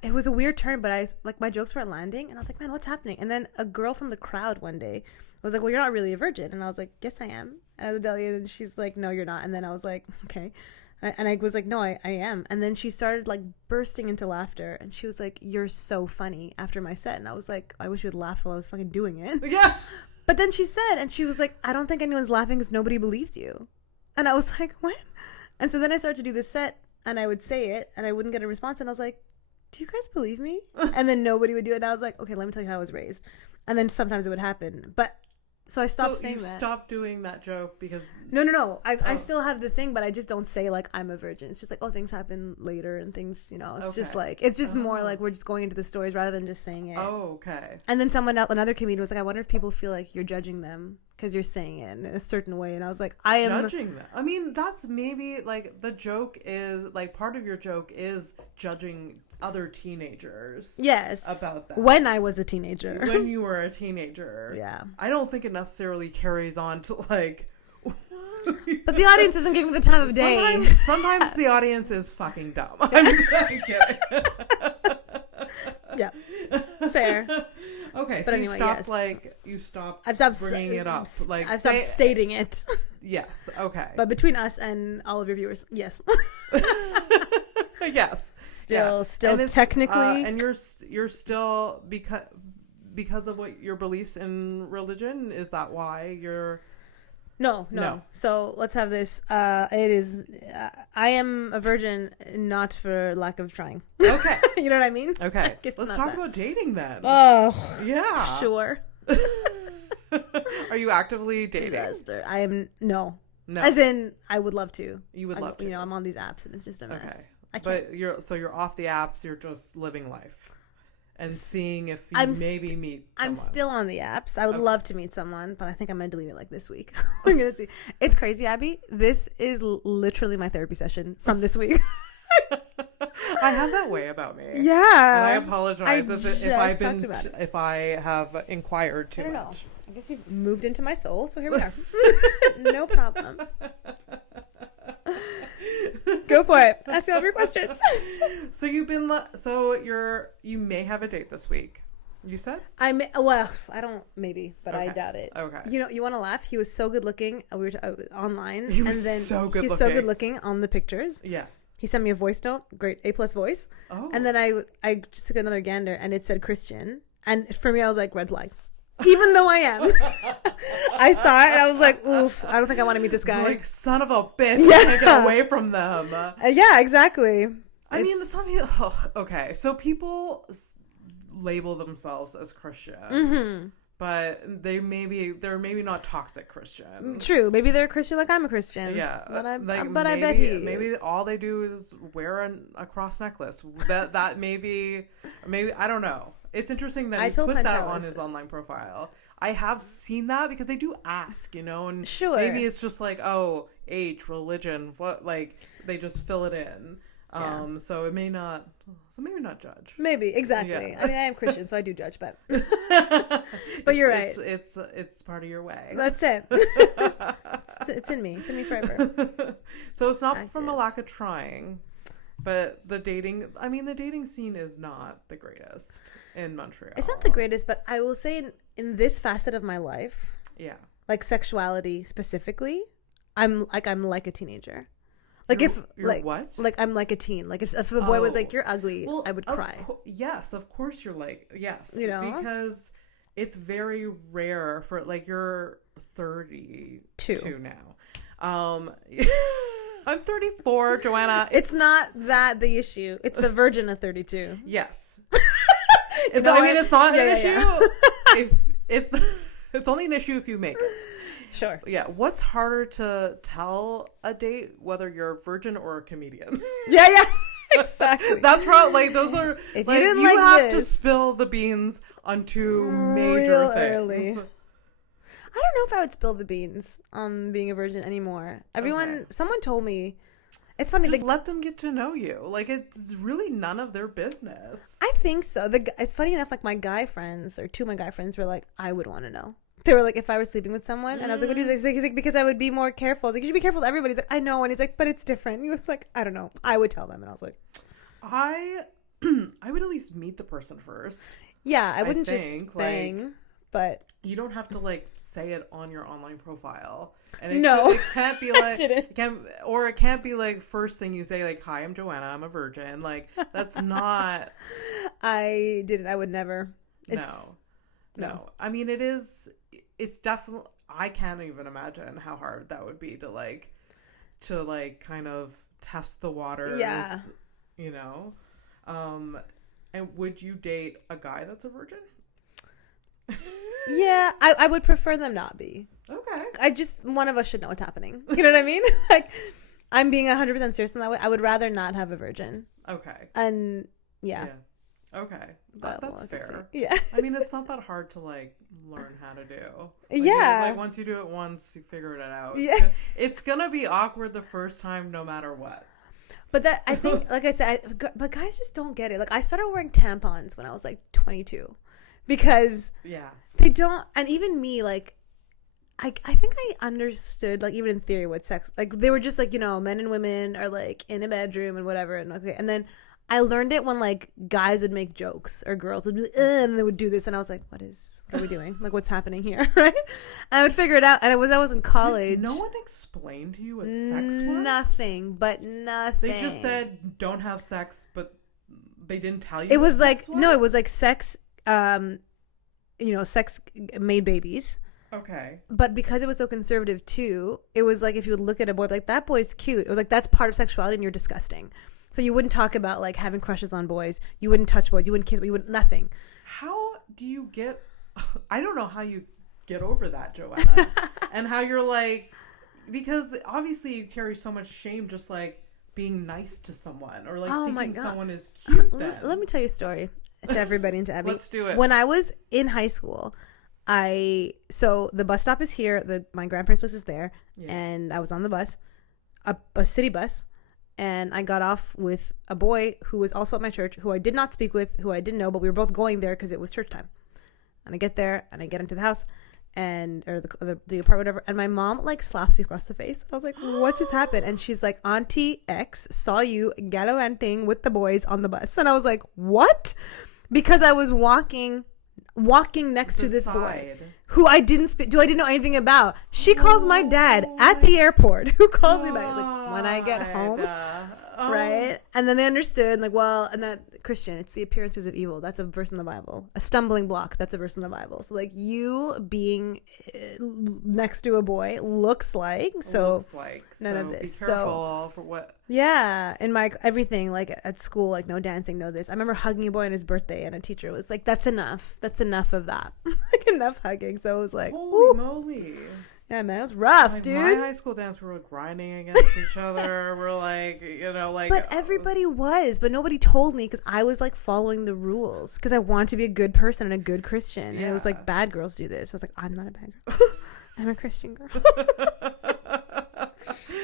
it was a weird turn, but I like my jokes weren't landing, and I was like, man, what's happening? And then a girl from the crowd one day was like, well, you're not really a virgin, and I was like, yes, I am. And I was Delia, and she's like, no, you're not. And then I was like, okay. And I was like, no, I am. And then she started like bursting into laughter, and she was like, you're so funny after my set. And I was like, I wish you would laugh while I was fucking doing it. Yeah. But then she said, and she was like, I don't think anyone's laughing because nobody believes you. And I was like, what? And so then I started to do this set, and I would say it, and I wouldn't get a response. And I was like, do you guys believe me? And then nobody would do it. And I was like, okay, let me tell you how I was raised. And then sometimes it would happen. But so I stopped saying that. So you stopped doing that joke because... No. I still have the thing, but I just don't say like I'm a virgin. It's just like, oh, things happen later and things, you know, it's just like, it's just more like we're just going into the stories rather than just saying it. Oh, okay. And then another comedian was like, I wonder if people feel like you're judging them because you're saying it in a certain way. And I was like, I am judging them. I mean, that's maybe like the joke is like part of your joke is judging other teenagers. Yes. About that. When I was a teenager. When you were a teenager. Yeah. I don't think it necessarily carries on to like... But the audience isn't giving me the time of day. Sometimes the audience is fucking dumb. I'm kidding. Yeah. Fair. Okay, but so anyway, you stopped I've stopped bringing it up. Like I've stopped stating it. Yes, okay. But between us and all of your viewers, yes. Yes. Still technically. And you're still because of what your beliefs in religion, is that why you're... No. So let's have this. It is. I am a virgin, not for lack of trying. Okay. You know what I mean? Okay. Let's talk about dating then. Oh, yeah. Sure. Are you actively dating? Disaster. I am no. No. As in, I would love to. You would love to. You know, I'm on these apps and it's just a mess. Okay. But you're off the apps. You're just living life. And seeing if you maybe meet someone. I'm still on the apps. I would love to meet someone, but I think I'm going to delete it like this week. I'm going to see. It's crazy, Abby. This is literally my therapy session from this week. I have that way about me. Yeah. And I apologize if I have inquired too much. I guess you've moved into my soul, so here we are. No problem. Go for it. Ask me all your questions. So you may have a date this week. You said? I don't, maybe, but okay. I doubt it. Okay. You know, you want to laugh? He was so good looking. We were online. He was so good looking. He's so good looking on the pictures. Yeah. He sent me a voice note. Great. A+ voice. Oh. And then I just took another gander and it said Christian. And for me, I was like, red flag. Even though I am. I saw it and I was like, oof, I don't think I want to meet this guy. Like, son of a bitch. Yeah. I can't get away from them. Yeah, exactly. I mean, some people, okay. So people label themselves as Christian. Mm-hmm. But they're maybe not toxic Christian. True. Maybe they're a Christian like I'm a Christian. Yeah. But I bet he is. Maybe all they do is wear a cross necklace. That maybe I don't know. It's interesting that he put that on his online profile. I have seen that because they do ask, you know, and sure. Maybe it's just like, oh, age, religion, what, like they just fill it in. Yeah. So maybe not judge. Maybe, exactly. Yeah. I mean, I am Christian, so I do judge, but you're right. It's part of your way. That's it. It's in me. It's in me forever. So it's not from a lack of trying, but the dating scene is not the greatest in Montreal. It's not the greatest, but I will say in this facet of my life, yeah, like sexuality specifically, I'm like a teenager. Like You're like what? like I'm like a teen. Like if a boy was like, "You're ugly," Well, I would cry. Yes, of course you're like, yes. You know? Because it's very rare for, like, you're 32 now. I'm 34, Joanna. It's not that the issue. It's the virgin of 32. Yes. No, I mean, it's not an issue. If it's only an issue if you make it. Sure. Yeah. What's harder to tell a date, whether you're a virgin or a comedian? Yeah. Exactly. That's probably, like, those are, if like, you didn't you like have to this, spill the beans on two major real things. early. I don't know if I would spill the beans on being a virgin anymore. Someone told me, it's funny. Just let them get to know you. Like, it's really none of their business. I think so. It's funny enough, like, my guy friends, or two of my guy friends were like, I would want to know. They were like, if I was sleeping with someone, and I was like, what is it? He's like, because I would be more careful. I was like, you should be careful with everybody. He's like, I know. And he's like, but it's different. And he was like, I don't know. I would tell them. And I was like, I would at least meet the person first. yeah, I wouldn't just like, bang, but you don't have to, like, say it on your online profile. And it can't be like, it can't be like first thing you say, like, hi, I'm Joanna, I'm a virgin. Like, that's not. I didn't. I would never. No. I mean, it's definitely, I can't even imagine how hard that would be to kind of test the waters. Yeah. You know? And would you date a guy that's a virgin? Yeah, I would prefer them not be. Okay. One of us should know what's happening. You know what I mean? Like, I'm being 100% serious in that way. I would rather not have a virgin. Okay. And yeah. Okay. But That's fair. Yeah. I mean, it's not that hard to, like, learn how to do. Yeah. Once you do it once, you figure it out. Yeah. It's gonna be awkward the first time, no matter what. But that, I think, like I said, but guys just don't get it. Like, I started wearing tampons when I was like 22 because they don't, and even me, like, I think I understood, like, even in theory what sex, like, they were just like, you know, men and women are like in a bedroom and whatever. And okay. And then I learned it when, like, guys would make jokes or girls would be like, and they would do this. And I was like, what are we doing? Like, what's happening here? Right? And I would figure it out. And I was in college. No one explained to you what sex was? Nothing. They just said, don't have sex, but they didn't tell you. It was like, no, it was like sex, sex made babies. Okay. But because it was so conservative too, it was like, if you would look at a boy, like, that boy's cute. It was like, that's part of sexuality and you're disgusting. So you wouldn't talk about, like, having crushes on boys. You wouldn't touch boys. You wouldn't kiss. You wouldn't, nothing. How do you get, I don't know how you get over that, Joanna. And how you're like, because obviously you carry so much shame just, like, being nice to someone or, like, thinking someone is cute then. Let me tell you a story to everybody and to Abby. Let's do it. When I was in high school, so the bus stop is here. My grandparents' place is there. Yeah. And I was on the bus, a city bus. And I got off with a boy who was also at my church, who I did not speak with, who I didn't know, but we were both going there because it was church time. And I get there and I get into the house or the apartment, whatever. And my mom, like, slaps me across the face. And I was like, what just happened? And she's like, Auntie X saw you gallivanting with the boys on the bus. And I was like, what? Because I was walking next to this boy who I didn't know anything about. She calls my dad at the airport, who calls me back, like, when I get home, right? And then they understood, like, well, and that Christian, it's the appearances of evil. That's a verse in the Bible. A stumbling block. That's a verse in the Bible. So, like, you being next to a boy looks like none of this. Be careful for what. Yeah, in my everything, like, at school, like, no dancing, no this. I remember hugging a boy on his birthday, and a teacher was like, "That's enough. That's enough of that. Like, enough hugging." So it was like, holy moly. Yeah, man, it was rough, like, dude. My high school dance, we were grinding against each other. We're like, like. But everybody was, but nobody told me because I was, like, following the rules because I wanted to be a good person and a good Christian. Yeah. And it was like, bad girls do this. I was like, I'm not a bad girl. I'm a Christian girl.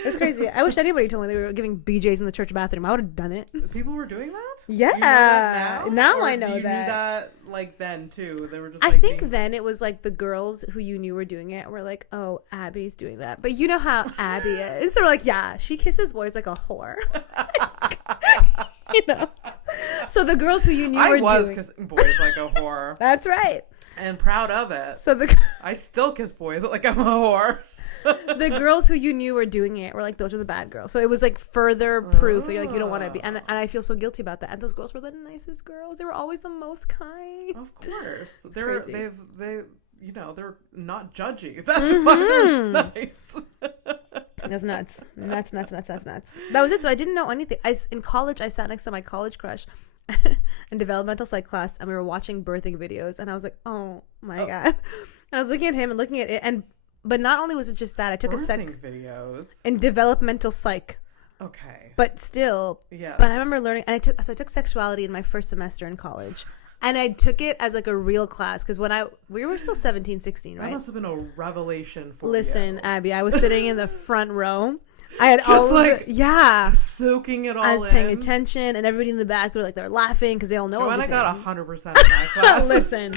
It's crazy. I wish anybody told me they were giving BJs in the church bathroom. I would have done it. People were doing that? Yeah. You know that now or I know do you that. Do that, like, then too? They were just. I think then it was like the girls who you knew were doing it were like, "Oh, Abby's doing that." But you know how Abby is. They're like, "Yeah, she kisses boys like a whore." You know. So the girls who you knew were I was doing... kissing boys like a whore. That's right. And proud of it. So I still kiss boys like I'm a whore. the girls who you knew were doing it were like, those are the bad girls. So it was like further proof that you're like, you don't want to be. And I feel so guilty about that. And those girls were the nicest girls. They were always the most kind. Of course. Crazy. They're not judgy. That's why they're nice. That's nuts. That's nuts. That was it. So I didn't know anything. In college, I sat next to my college crush in developmental psych class, and we were watching birthing videos, and I was like, oh my God. And I was looking at him and looking at it, but not only was it just that, I took birthing videos in developmental psych. Okay. But still, yeah. But I remember learning, and I took sexuality in my first semester in college. And I took it as like a real class because we were still 17, 16, right? That must have been a revelation for you. Listen, Abby, I was sitting in the front row. I had soaking it all in. I was paying attention, and everybody in the back, they're laughing because they all know Joanna everything. got 100% in my class. Listen,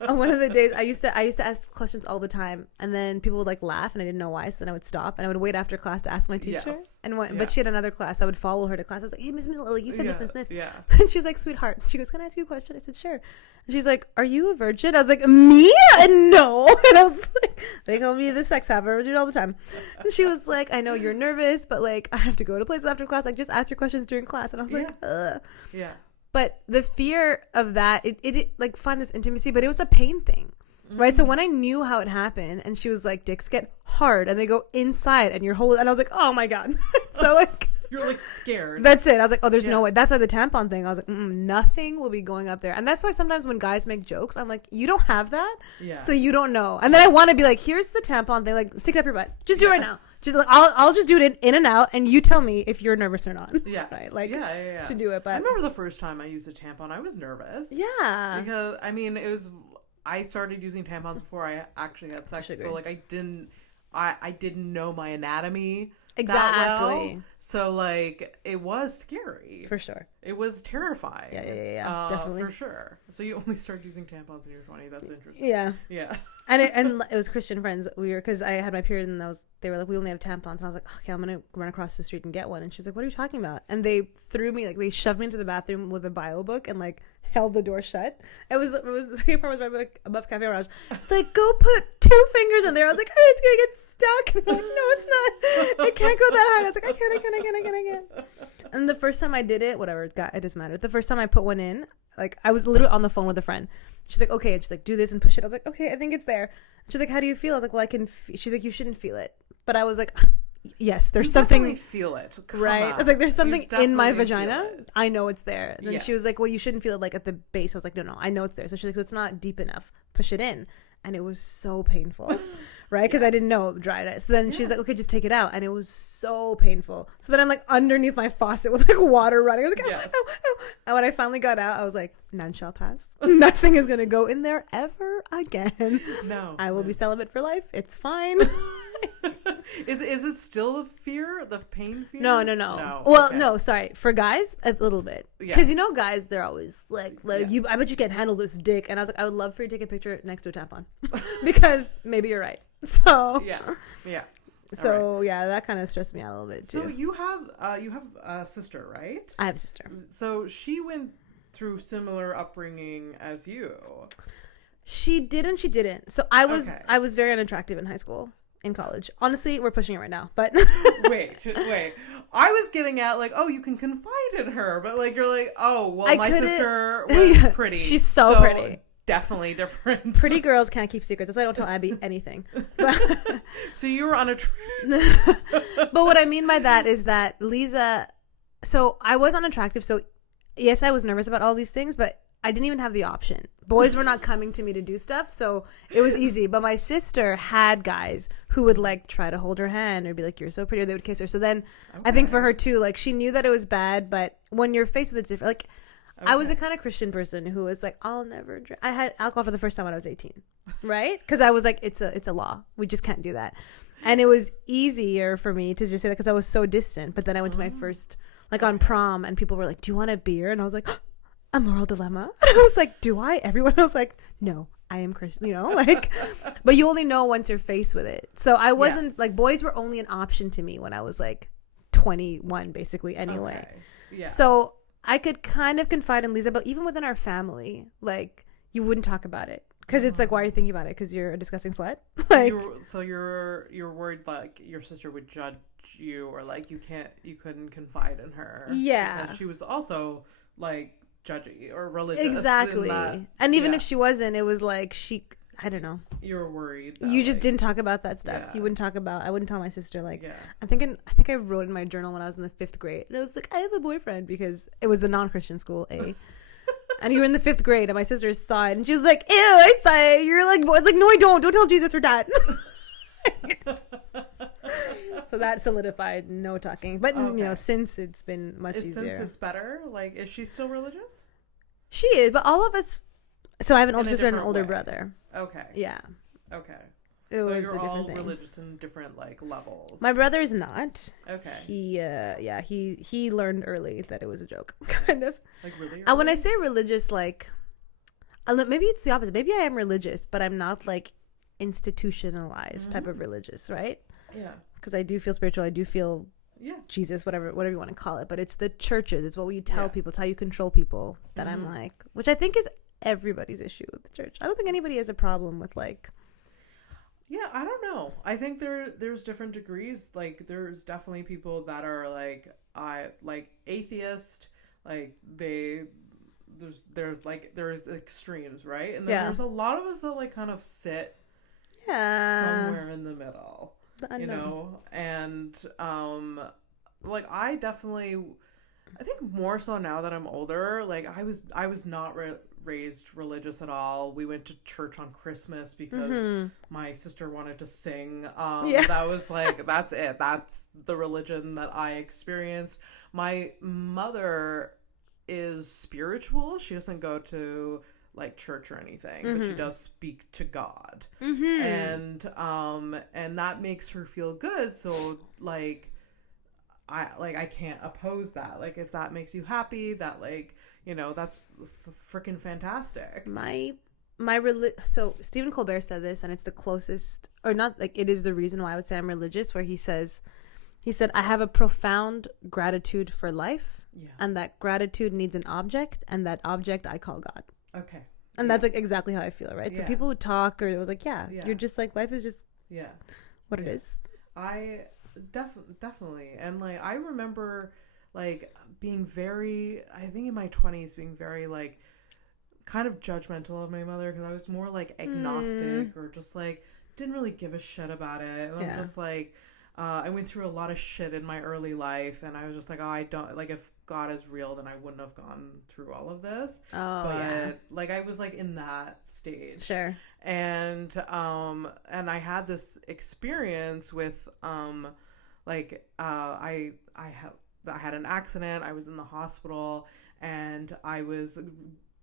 on one of the days, I used to ask questions all the time, and then people would like laugh, and I didn't know why, so then I would stop, and I would wait after class to ask my teacher. Yes. But she had another class, so I would follow her to class. I was like, "Hey, Miss Lily, you said this. Yeah. And she's like, "Sweetheart," she goes, "Can I ask you a question?" I said, "Sure." And she's like, "Are you a virgin?" I was like, "Me? No." And I was like, "They call me the sex haver. I do it all the time." And she was like, "I know you're nervous, but like I have to go to places after class. Like just ask your questions during class." And I was like, ugh. Yeah. But the fear of that, it like fun is intimacy, but it was a pain thing. Right. So when I knew how it happened, and she was like, dicks get hard and they go inside and your whole, and I was like, oh my God. So like, you're like scared. That's it. I was like, oh, there's no way. That's why the tampon thing, I was like, nothing will be going up there. And that's why sometimes when guys make jokes, I'm like, you don't have that. Yeah. So you don't know. And then I want to be like, here's the tampon thing. Like, stick it up your butt. Just do it right now. Just like, I'll just do it in and out, and you tell me if you're nervous or not. Yeah. Right. Like, yeah. to do it. But I remember the first time I used a tampon, I was nervous. Yeah. Because I started using tampons before I actually had sex. So like I didn't know my anatomy exactly that well. So like it was scary. For sure. It was terrifying. Yeah. Definitely. For sure. So you only started using tampons when you were 20. That's interesting. Yeah. Yeah. And it was Christian friends. Because I had my period, and they were like, we only have tampons, and I was like, okay, I'm gonna run across the street and get one. And she's like, what are you talking about? And they they shoved me into the bathroom with a bio book and like held the door shut. It was the apartment was right above Cafe Orange. Like, go put 2 fingers in there. I was like, hey, it's gonna get stuck. And I'm like, no, it's not. It can't go that high. And I was like, I can't. And the first time I did it, whatever, it doesn't matter. The first time I put one in, like I was literally on the phone with a friend. She's like, okay. And she's like, do this and push it. I was like, okay, I think it's there. She's like, how do you feel? I was like, well, I can. She's like, you shouldn't feel it. But I was like, yes, there's something. Definitely feel it. Right. On. I was like, there's something in my vagina. I know it's there. And then yes. she was like, well, you shouldn't feel it like at the base. I was like, no, I know it's there. So she's like, so it's not deep enough. Push it in. And it was so painful. Right? Because I didn't know it dried it. So then she's like, okay, just take it out. And it was so painful. So then I'm like underneath my faucet with like water running. I was like, ow. And when I finally got out, I was like, none shall pass. Nothing is going to go in there ever again. No. I will be celibate for life. It's fine. Is it still a fear? The pain fear? No. Well, okay. No, sorry. For guys, a little bit. Because guys, they're always like yes. I bet you can't handle this dick. And I was like, I would love for you to take a picture next to a tampon. Because maybe you're right. So yeah. So right. Yeah, that kind of stressed me out a little bit too. So you have a sister, right? I have a sister. So she went through similar upbringing as you. She didn't. So I was very unattractive in high school. In college. Honestly, we're pushing it right now, but wait. I was getting at like, oh, you can confide in her, but like you're like, oh, well, my sister was pretty. She's so pretty. Definitely different. Pretty girls can't keep secrets. That's why I don't tell Abby anything. So you were unattractive. But what I mean by that is that Lisa, so I was unattractive. So yes, I was nervous about all these things, but I didn't even have the option. Boys were not coming to me to do stuff, so it was easy. But my sister had guys who would like try to hold her hand or be like, you're so pretty, or they would kiss her. So then I think for her too, like she knew that it was bad, but when you're faced with it different, like I was a kind of Christian person who was like, I'll never drink. I had alcohol for the first time when I was 18, right? Because I was like, it's a law. We just can't do that. And it was easier for me to just say that because I was so distant. But then I went to my first, like on prom, and people were like, do you want a beer? And I was like, a moral dilemma. And I was like, do I? Everyone was like, no, I am Christian, like, but you only know once you're faced with it. So I wasn't like, boys were only an option to me when I was like 21, basically, anyway. Okay. Yeah. So I could kind of confide in Lisa, but even within our family, like, you wouldn't talk about it. Because it's like, why are you thinking about it? Because you're a disgusting slut. So you're worried like your sister would judge you, or like you couldn't confide in her. Yeah. Because she was also like judgy or religious. Exactly. And even if she wasn't, it was like I don't know. You were worried. That, you just didn't talk about that stuff. Yeah. You wouldn't talk about. I wouldn't tell my sister like. Yeah. I think I wrote in my journal when I was in the 5th grade, and I was like, I have a boyfriend, because it was the non-Christian school, and you were in the 5th grade, and my sister saw it, and she was like, "Ew, I saw it. You're like, boy." I was like, "No, I don't. Don't tell Jesus or Dad." So that solidified no talking. But since it's been much easier. Since it's better, like, is she still religious? She is, but all of us. So I have an older sister and an older way. brother. Okay. Yeah. Okay. It was you're a different all thing. religious in different like levels. My brother is not. Okay. He learned early that it was a joke, kind of. Like really early? And when I say religious, like, maybe it's the opposite. Maybe I am religious, but I'm not like institutionalized type of religious, right? Yeah. Because I do feel spiritual. I do feel Jesus, whatever you want to call it. But it's the churches. It's what you tell people. It's how you control people that I'm like, which I think is everybody's issue with the church. I don't think anybody has a problem with like. Yeah, I don't know. I think there's different degrees. Like, there's definitely people that are like atheist. Like there's extremes, right? And then there's a lot of us that like kind of sit somewhere in the middle, you know. And like I think more so now that I'm older. Like I was not raised religious at all. We went to church on Christmas because my sister wanted to sing. That was like, that's it. That's the religion that I experienced. My mother is spiritual. She doesn't go to like church or anything, but she does speak to God. And that makes her feel good. So like, I can't oppose that. Like, if that makes you happy, that like, you know, that's freaking fantastic. So Stephen Colbert said this, and it's the closest, or not, like, it is the reason why I would say I'm religious, where he said, I have a profound gratitude for life, and that gratitude needs an object, and that object I call God. Okay. And that's like exactly how I feel, right? So people who talk, or it was like, you're just like, life is just what it is. I definitely. And like, I remember like being very, I think in my 20s, being very like kind of judgmental of my mother, because I was more like agnostic or just like didn't really give a shit about it. And I'm just like, I went through a lot of shit in my early life, and I was just like, oh, I don't, like, if God is real, then I wouldn't have gone through all of this. Like, I was like in that stage. Sure. And I had this experience with I had an accident. I was in the hospital, and I was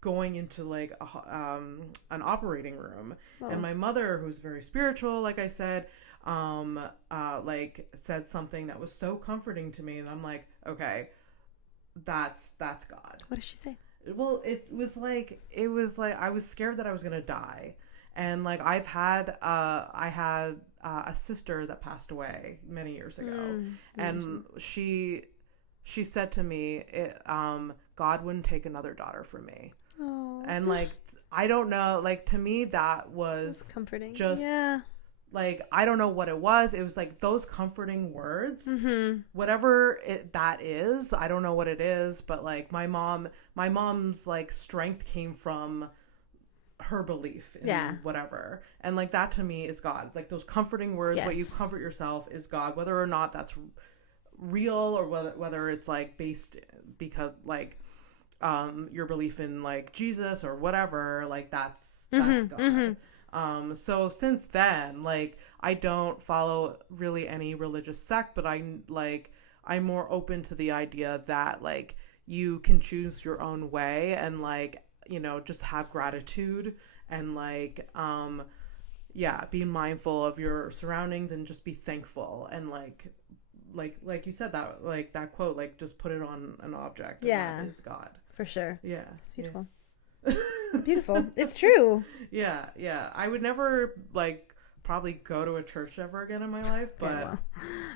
going into like an operating room, and my mother, who's very spiritual, like I said, like said something that was so comforting to me, and I'm like, okay, that's God. What did she say? Well, it was like I was scared that I was gonna die, and like I had a sister that passed away many years ago, and she said to me, God wouldn't take another daughter from me. Oh. And like, I don't know, like, to me that was comforting. Just like, I don't know what it was. It was like those comforting words, whatever that is. I don't know what it is, but like my mom's like strength came from her belief in whatever. And like, that to me is God. Like, those comforting words, what you comfort yourself is God, whether or not that's real, or whether it's like based because like your belief in like Jesus or whatever, like that's God. So since then, like, I don't follow really any religious sect, but I'm more open to the idea that like you can choose your own way, and like, you know, just have gratitude, and like be mindful of your surroundings, and just be thankful, and like you said, that like that quote, like, just put it on an object. And that is God. For sure. Yeah. It's beautiful. Yeah. Beautiful. It's true. Yeah. I would never like probably go to a church ever again in my life, but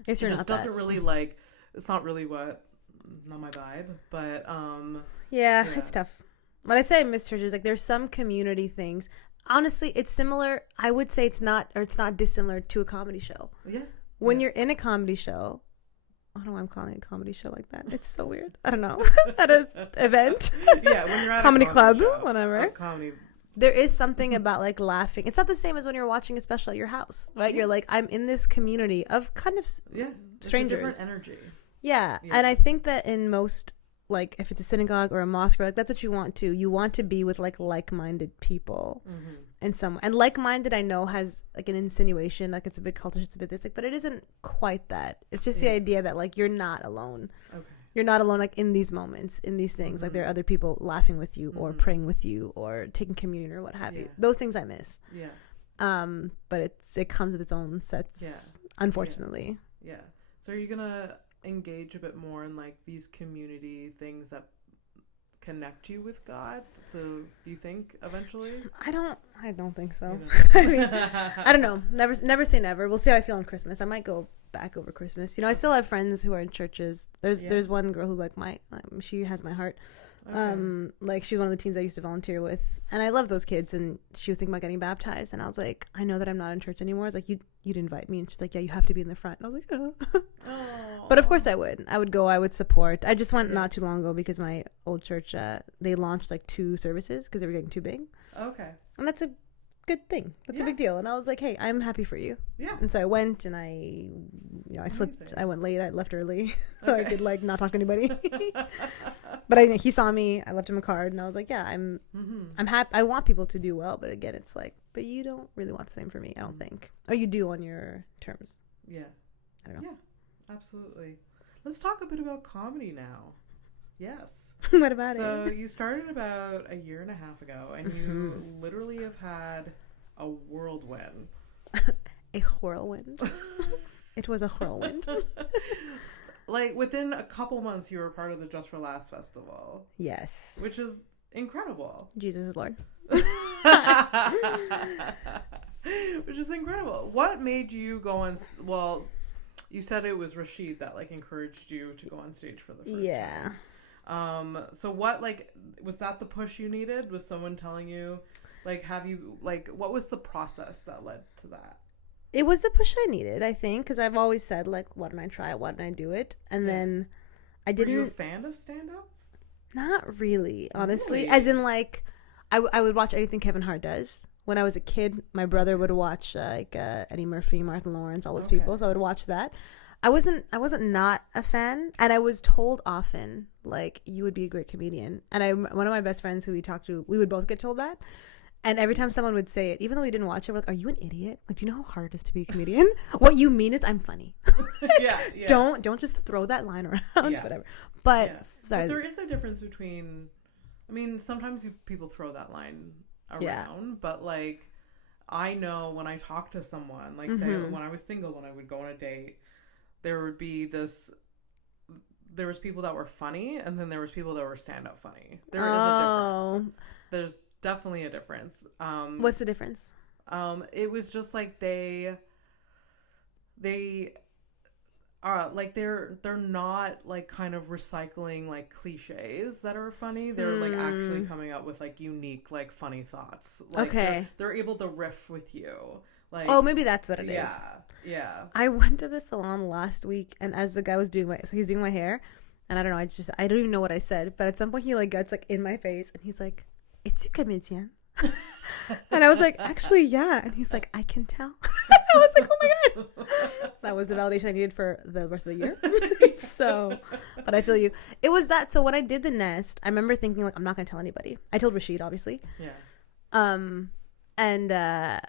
it just doesn't really like, it's not really not my vibe, but it's tough. When I say I miss churches, like there's some community things. Honestly, it's similar. I would say it's not dissimilar to a comedy show. Yeah. When you're in a comedy show, I don't know why I'm calling it a comedy show like that. It's so weird. I don't know. At an event. Yeah, when you're at comedy a club, show, whatever. Comedy. There is something about like laughing. It's not the same as when you're watching a special at your house, right? You're like, I'm in this community of kind of strangers. It's a different energy. Yeah. And I think that in most, like if it's a synagogue or a mosque, or like that's what you want to. You want to be with like-minded people. Mm-hmm. And like-minded, I know, has like an insinuation, like it's a big culture, it's a bit this, like, but it isn't quite that. It's just the idea that like you're not alone. Okay. You're not alone, like in these moments, in these things. Like there are other people laughing with you, or praying with you, or taking communion, or what have you. Those things I miss. Yeah. But it comes with its own sets, unfortunately. Yeah. So are you gonna engage a bit more in like these community things that connect you with God? So do you think eventually? I don't think so. I mean, I don't know. Never say never. We'll see how I feel on Christmas. I might go back over Christmas. You know, I still have friends who are in churches. There's one girl who like she has my heart. Okay. Like she's one of the teens I used to volunteer with, and I love those kids. And she was thinking about getting baptized, and I was like, I know that I'm not in church anymore. I was like, you'd invite me, and she's like, yeah, you have to be in the front. And I was like, oh. But of course I would go. I would support. I just went not too long ago because my old church they launched like 2 services because they were getting too big. Okay. And that's a good thing. That's a big deal. And I was like, hey, I'm happy for you. Yeah. And so I went, and I slipped. I went late. I left early. So I could like not talk to anybody. But he saw me. I left him a card, and I was like, yeah, I'm happy. I want people to do well, but again, it's like, but you don't really want the same for me, I don't think. Or you do on your terms. Yeah. I don't know. Yeah, absolutely. Let's talk a bit about comedy now. Yes. What about it? So you started about a year and a half ago, and you literally have had a whirlwind. A whirlwind. It was a whirlwind. Like within a couple months, you were part of the Just for Laughs festival. Yes. Which is incredible. Jesus is Lord. Which is incredible. What made you go on? Well, you said it was Rachid that like encouraged you to go on stage for the first time. So what, like, was that the push you needed? Was someone telling you, like, what was the process that led to that? It was the push I needed, I think, because I've always said, like, why don't I try it? Why don't I do it? And then I didn't. Were you a fan of stand-up? Not really, honestly. Really? As in, like, I would watch anything Kevin Hart does. When I was a kid, my brother would watch, Eddie Murphy, Martin Lawrence, all those people. So I would watch that. I wasn't not a fan, and I was told often, like, you would be a great comedian. And one of my best friends who we talked to, we would both get told that. And every time someone would say it, even though we didn't watch it, we're like, are you an idiot? Like, do you know how hard it is to be a comedian? What you mean is I'm funny. Yeah. Don't just throw that line around, whatever. But, sorry. But there is a difference between, I mean, sometimes people throw that line around, but, like, I know when I talk to someone, like, say, when I was single, when I would go on a date, there would be there was people that were funny, and then there was people that were stand-up funny. There is a difference. There's definitely a difference. What's the difference? It was just like they are like they're not like kind of recycling like cliches that are funny. They're like actually coming up with like unique like funny thoughts. Like, they're able to riff with you. Like, oh, maybe that's what it is. Yeah. I went to the salon last week, and as the guy was doing he's doing my hair, and I don't know, I don't even know what I said, but at some point he like gets like in my face, and he's like, "Es-tu comédien?" And I was like, "Actually, yeah." And he's like, "I can tell." I was like, "Oh my god." That was the validation I needed for the rest of the year. So, but I feel you. It was that. So when I did the Nest, I remember thinking like, I'm not gonna tell anybody. I told Rachid, obviously. Yeah. And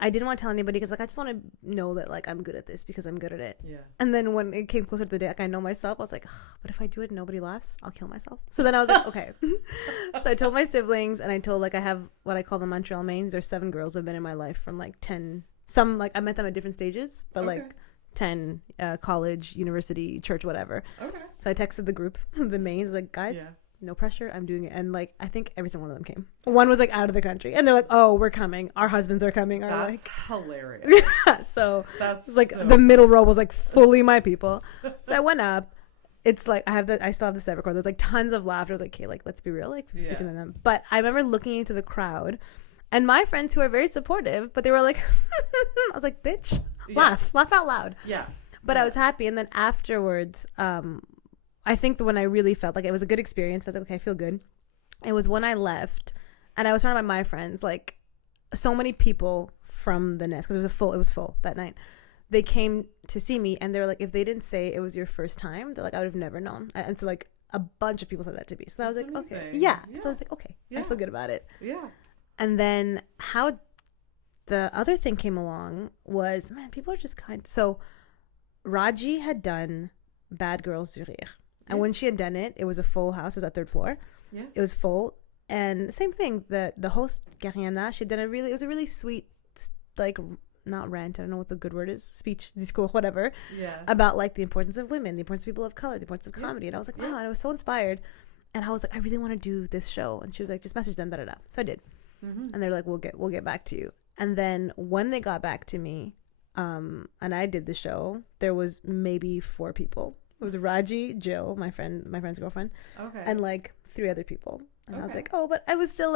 I didn't want to tell anybody because like I just want to know that like I'm good at this because I'm good at it. Yeah. And then when it came closer to the day, like I know myself, I was like, but if I do it and nobody laughs, I'll kill myself. So then I was like, okay. So I told my siblings, and I told like I have what I call the Montreal mains. There's 7 girls who have been in my life from like 10. Some like I met them at different stages, but like 10, college, university, church, whatever. Okay. So I texted the group, the mains, like, guys, no pressure, I'm doing it. And like I think every single one of them came. One was like out of the country, and they're like, oh, we're coming, our husbands are coming. That's like hilarious. So that's like so the middle row was like fully my people. So I went up, it's like I still have the set record. There's like tons of laughter. I was like, okay, like let's be real, like freaking them. But I remember looking into the crowd, and my friends who are very supportive, but they were like, I was like, bitch, laugh out loud. Yeah. But I was happy, and then afterwards, I think that when I really felt like it was a good experience, I was like, okay, I feel good. It was when I left, and I was surrounded by my friends, like so many people from the nest, because it was full that night. They came to see me, and they were like, if they didn't say it was your first time, they're like, I would have never known. And so like a bunch of people said that to me. So I was like, amazing. okay, yeah. So I was like, okay, I feel good about it. Yeah. And then how the other thing came along was, man, people are just kind. So Raji had done Bad Girls Zurich, and when she had done it, it was a full house. It was at third floor. Yeah, it was full, and same thing. The host Gariana, she did it was a really sweet, like, not rant, I don't know what the good word is, speech, discours, whatever, about like the importance of women, the importance of people of color, the importance of comedy. And I was like, wow, and I was so inspired. And I was like, I really want to do this show. And she was like, just message them, da-da-da. So I did. And they're like, we'll get back to you. And then when they got back to me, and I did the show, there was maybe 4 people. It was Raji, Jill, my friend's girlfriend, and like 3 other people. And I was like, oh, but I was still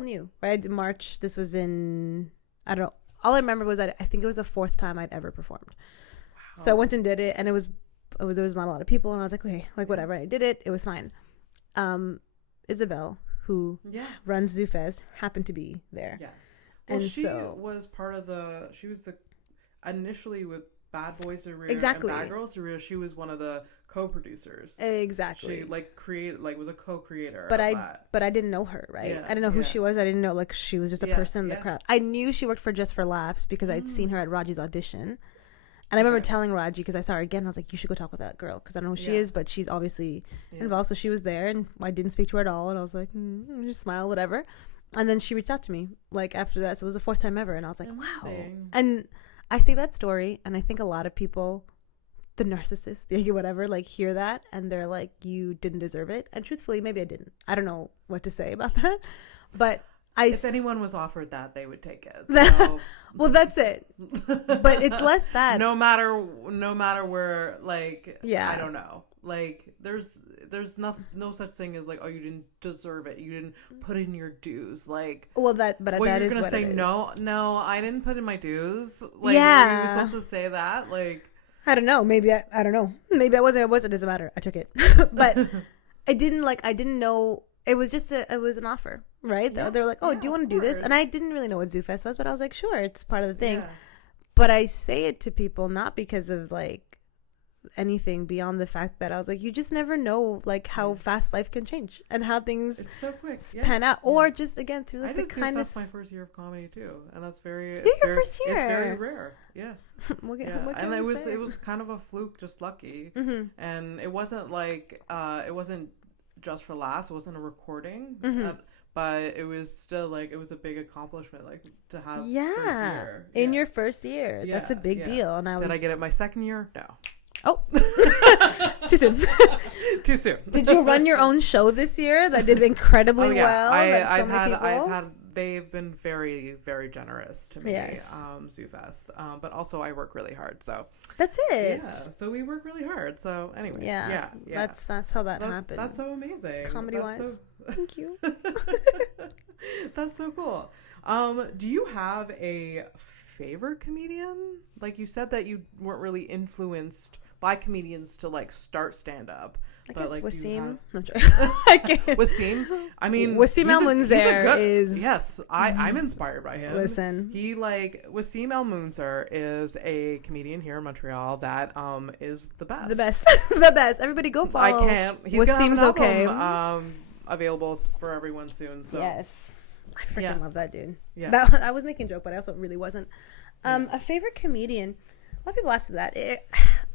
new, right? I did March. This was in, I don't know. All I remember was that I think it was the 4th time I'd ever performed. Wow. So I went and did it, and there was not a lot of people, and I was like, okay, like whatever. I did it. It was fine. Isabel, who runs Zoofest, happened to be there. Yeah. Well, and she was part of she was initially with Bad Boys Are Real and Bad Girls Are Real. She was one of the co-producers. Exactly. She was a co-creator. But I didn't know her, right? Yeah, I didn't know who she was. I didn't know, like, she was just a person in the crowd. I knew she worked for Just for Laughs because I'd seen her at Raji's audition. And I remember telling Raji, because I saw her again, I was like, you should go talk with that girl, because I don't know who she is, but she's obviously involved. So she was there, and I didn't speak to her at all. And I was like, just smile, whatever. And then she reached out to me, like, after that. So it was the 4th time ever. And I was like, wow. And I say that story, and I think a lot of people, the narcissist, whatever, like, hear that, and they're like, you didn't deserve it. And truthfully, maybe I didn't. I don't know what to say about that. But if anyone was offered that, they would take it. So. Well, that's it. But it's less that. No matter where, like, I don't know. Like, there's no such thing as like, oh, you didn't deserve it. You didn't put in your dues. Like, well, that is what it is. You're gonna say no, I didn't put in my dues. Like, were you supposed to say that? Like, I don't know. Maybe I don't know. Maybe I wasn't. It doesn't matter. I took it. But I didn't know. It was just it was an offer, right? Yeah. They were like, oh, do you want to do this? And I didn't really know what Zoofest was, but I was like, sure, it's part of the thing. Yeah. But I say it to people not because of like anything beyond the fact that I was like, you just never know, like, how fast life can change and how things it's so quick pan out, or just again through like the kindness. My first year of comedy too, and that's your first year. It's very rare. Yeah. And it was kind of a fluke, just lucky, and it wasn't like it wasn't Just for Laughs. It wasn't a recording, but it was still like, it was a big accomplishment, like, to have first year. In your first year. That's a big deal. And did I get it my second year? No. Oh, too soon. Too soon. Did you run your own show this year that did incredibly well? I've had. They've been very, very generous to me. Yes. Zoofest. But also I work really hard. So that's it. Yeah. So we work really hard. So anyway. Yeah. That's how that happened. That's so amazing. Comedy wise. Thank you. That's so cool. Do you have a favorite comedian? Like, you said that you weren't really influenced by comedians to like start stand up. I guess like, Wasim. Wasim. I mean, Wasim El Munzer is. Yes, I'm inspired by him. Listen, Wasim El Munzer is a comedian here in Montreal that is the best. The best. Everybody go follow. I can't. He's Wasim's album, available for everyone soon. So yes, I freaking love that dude. Yeah, I was making a joke, but I also really wasn't. A favorite comedian. A lot of people ask that.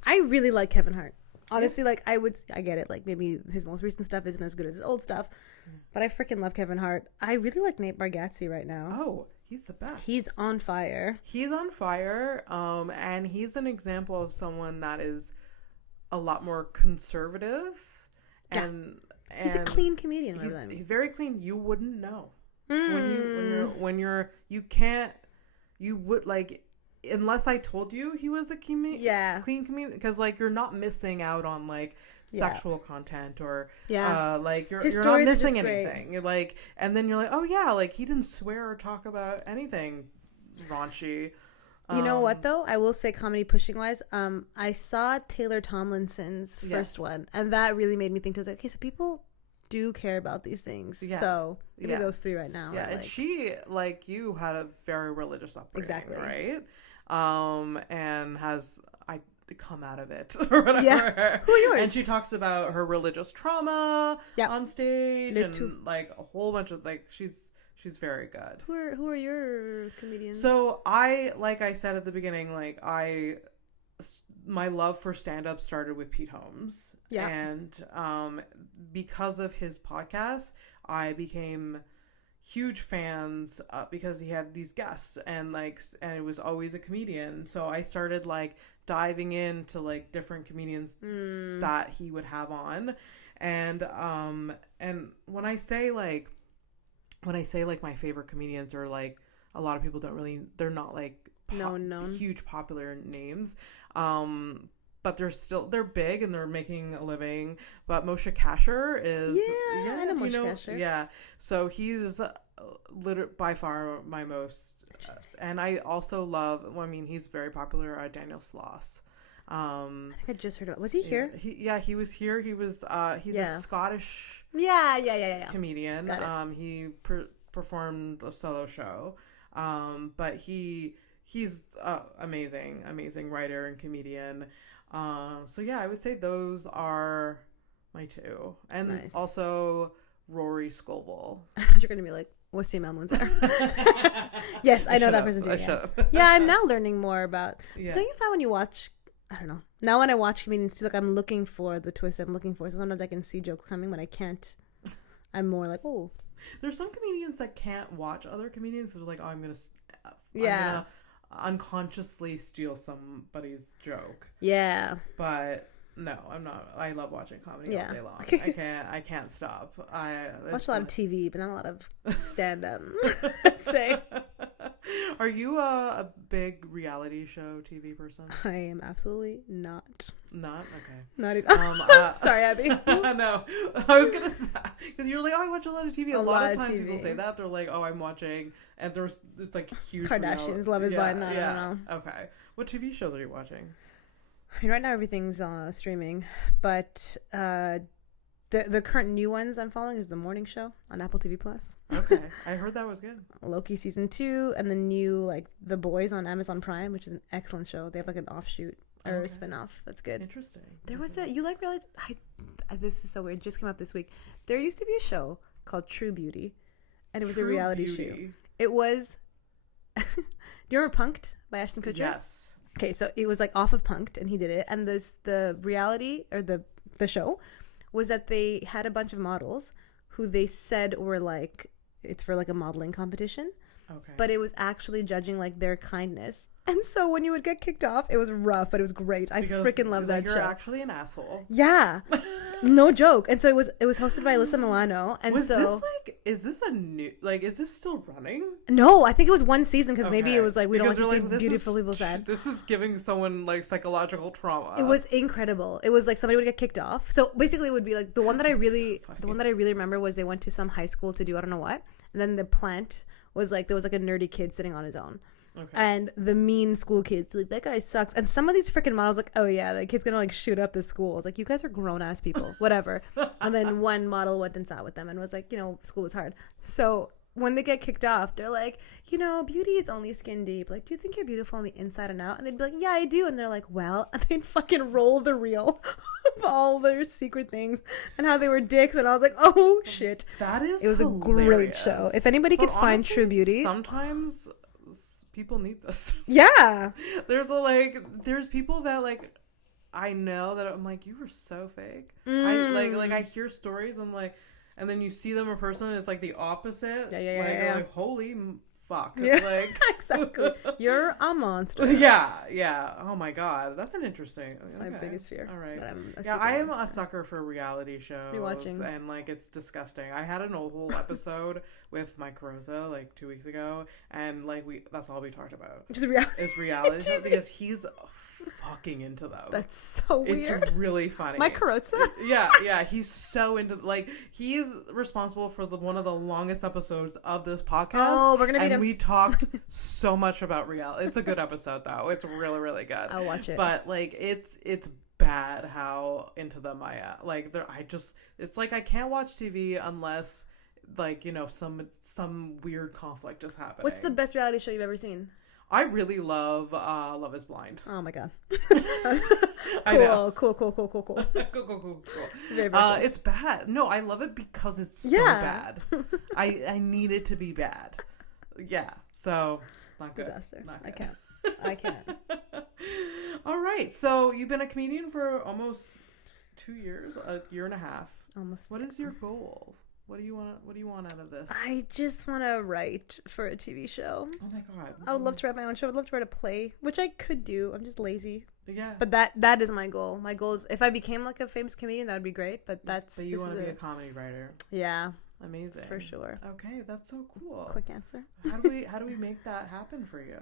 I really like Kevin Hart. Honestly, like, I get it. Like, maybe his most recent stuff isn't as good as his old stuff, but I freaking love Kevin Hart. I really like Nate Bargatze right now. Oh, he's the best. He's on fire. And he's an example of someone that is a lot more conservative. And he's a clean comedian. He's very clean. You wouldn't know. You would, like, unless I told you he was the clean comedian, because like you're not missing out on like sexual content or like you're not missing anything. Like, and then you're like, oh yeah, like he didn't swear or talk about anything raunchy. You know what though? I will say, comedy pushing wise, I saw Taylor Tomlinson's first one, and that really made me think. I was like, okay, so people do care about these things. Yeah. So maybe those three right now. Yeah, and she, like you, had a very religious upbringing, exactly, right? And has come out of it or whatever. Yeah. Who are yours? And she talks about her religious trauma on stage and like a whole bunch of like she's very good. Who are your comedians? So like I said at the beginning, like my love for stand-up started with Pete Holmes. Yeah. And because of his podcast, I became huge fans because he had these guests and it was always a comedian. So I started like diving into like different comedians that he would have on. And when I say my favorite comedians are like, a lot of people they're not like huge popular names. But they're big and they're making a living. But Moshe Kasher is I know Moshe Kasher. Yeah, so he's by far my most. And I also love. Well, I mean, he's very popular. Daniel Sloss. I think I just heard about. Was he here? He was here. He was. He's a Scottish. Comedian. Got it. He performed a solo show. But he's amazing writer and comedian. So yeah, I would say those are my two. And also Rory Scovel. You're gonna be like, Wasim Al-Munzar. Yes, I know that person too. Yeah, I'm now learning more about. Yeah. Don't you find when you watch, I don't know. Now when I watch comedians too, like I'm looking for the twist I'm looking for. So sometimes I can see jokes coming, but I can't. I'm more like, oh. There's some comedians that can't watch other comedians. They're like, oh, I'm gonna unconsciously steal somebody's joke. Yeah. But no, I'm not. I love watching comedy all day long. I can't stop. I watch a lot of TV, but not a lot of stand-up. Say. Are you a big reality show TV person? I am absolutely not. Not? Okay. Not even. Sorry, Abby. No. I was going to say, because you're like, oh, I watch a lot of TV. A lot of times people say that. They're like, oh, I'm watching, and there's this like huge Kardashians, Love is Blind. I don't know. Okay. What TV shows are you watching? I mean, right now everything's streaming, but the current new ones I'm following is The Morning Show on Apple TV Plus. Okay, I heard that was good. Loki season 2, and the new like The Boys on Amazon Prime, which is an excellent show. They have like an offshoot or a spinoff. That's good. Interesting. There was you like really. This is so weird. It just came out this week. There used to be a show called True Beauty, and it was a reality show. It was. Do you remember Punk'd by Ashton Kutcher? Yes. Okay, so it was like off of Punk'd, and he did it. And the reality or the show was that they had a bunch of models who they said were like, it's for like a modeling competition. Okay. But it was actually judging like their kindness. And so when you would get kicked off, it was rough, but it was great. I freaking love that show. You're actually an asshole. Yeah. No joke. And so it was hosted by Alyssa Milano. And is this a new, like, is this still running? No, I think it was one season because maybe it was like, we don't want to see beautiful people sad. This is giving someone like psychological trauma. It was incredible. It was like somebody would get kicked off. So basically it would be like the one that I really remember was they went to some high school to do I don't know what. And then the plant was like, there was like a nerdy kid sitting on his own. Okay. And the mean school kids like, that guy sucks. And some of these freaking models like, oh yeah, that kid's gonna like shoot up the school. I was like, you guys are grown ass people, whatever. And then one model went and sat with them and was like, school was hard. So when they get kicked off, they're like, beauty is only skin deep. Like, do you think you're beautiful on the inside and out? And they'd be like, yeah, I do. And they're like, well, and they'd fucking roll the reel of all their secret things and how they were dicks. And I was like, oh shit. It was hilarious. A great show. If anybody could find True Beauty. Sometimes people need this. Yeah. There's people that like I know that I'm like, you were so fake. I hear stories, I'm like, and then you see them in person and it's like the opposite. Yeah. You're like, holy fuck. Yeah, Like exactly. You're a monster. Yeah. Oh my god, that's an interesting. That's my biggest fear. All right. That I'm a Yeah, super I am a monster. sucker for reality shows. Rewatching. And like it's disgusting. I had an whole episode with Mike Carosa like 2 weeks ago, and like that's all we talked about. Just reality. Is reality shows because he's fucking into them. That's so weird. It's really funny. Mike Carosa. Yeah, he's so into like he's responsible for one of the longest episodes of this podcast. Oh, we're gonna meet him. We talked so much about reality. It's a good episode though. It's really, really good. I'll watch it. But like it's bad how into them I am. Like it's like I can't watch TV unless like, you know, some weird conflict is happening. What's the best reality show you've ever seen? I really love Love is Blind. Oh my god. I know. Cool. Cool. Very, very cool. It's bad. No, I love it because it's so Yeah. bad. I need it to be bad. Yeah. So not good. Disaster. Not good. I can't. All right. So you've been a comedian for almost 2 years, a year and a half. Almost. What is your goal? What do you want out of this? I just want to write for a TV show. Oh my god. I would love to write my own show. I'd love to write a play, which I could do. I'm just lazy. Yeah. But that is my goal. My goal is if I became like a famous comedian, that would be great. But But you want to be a comedy writer. Yeah. Amazing. For sure. Okay, that's so cool. Quick answer. How do we make that happen for you?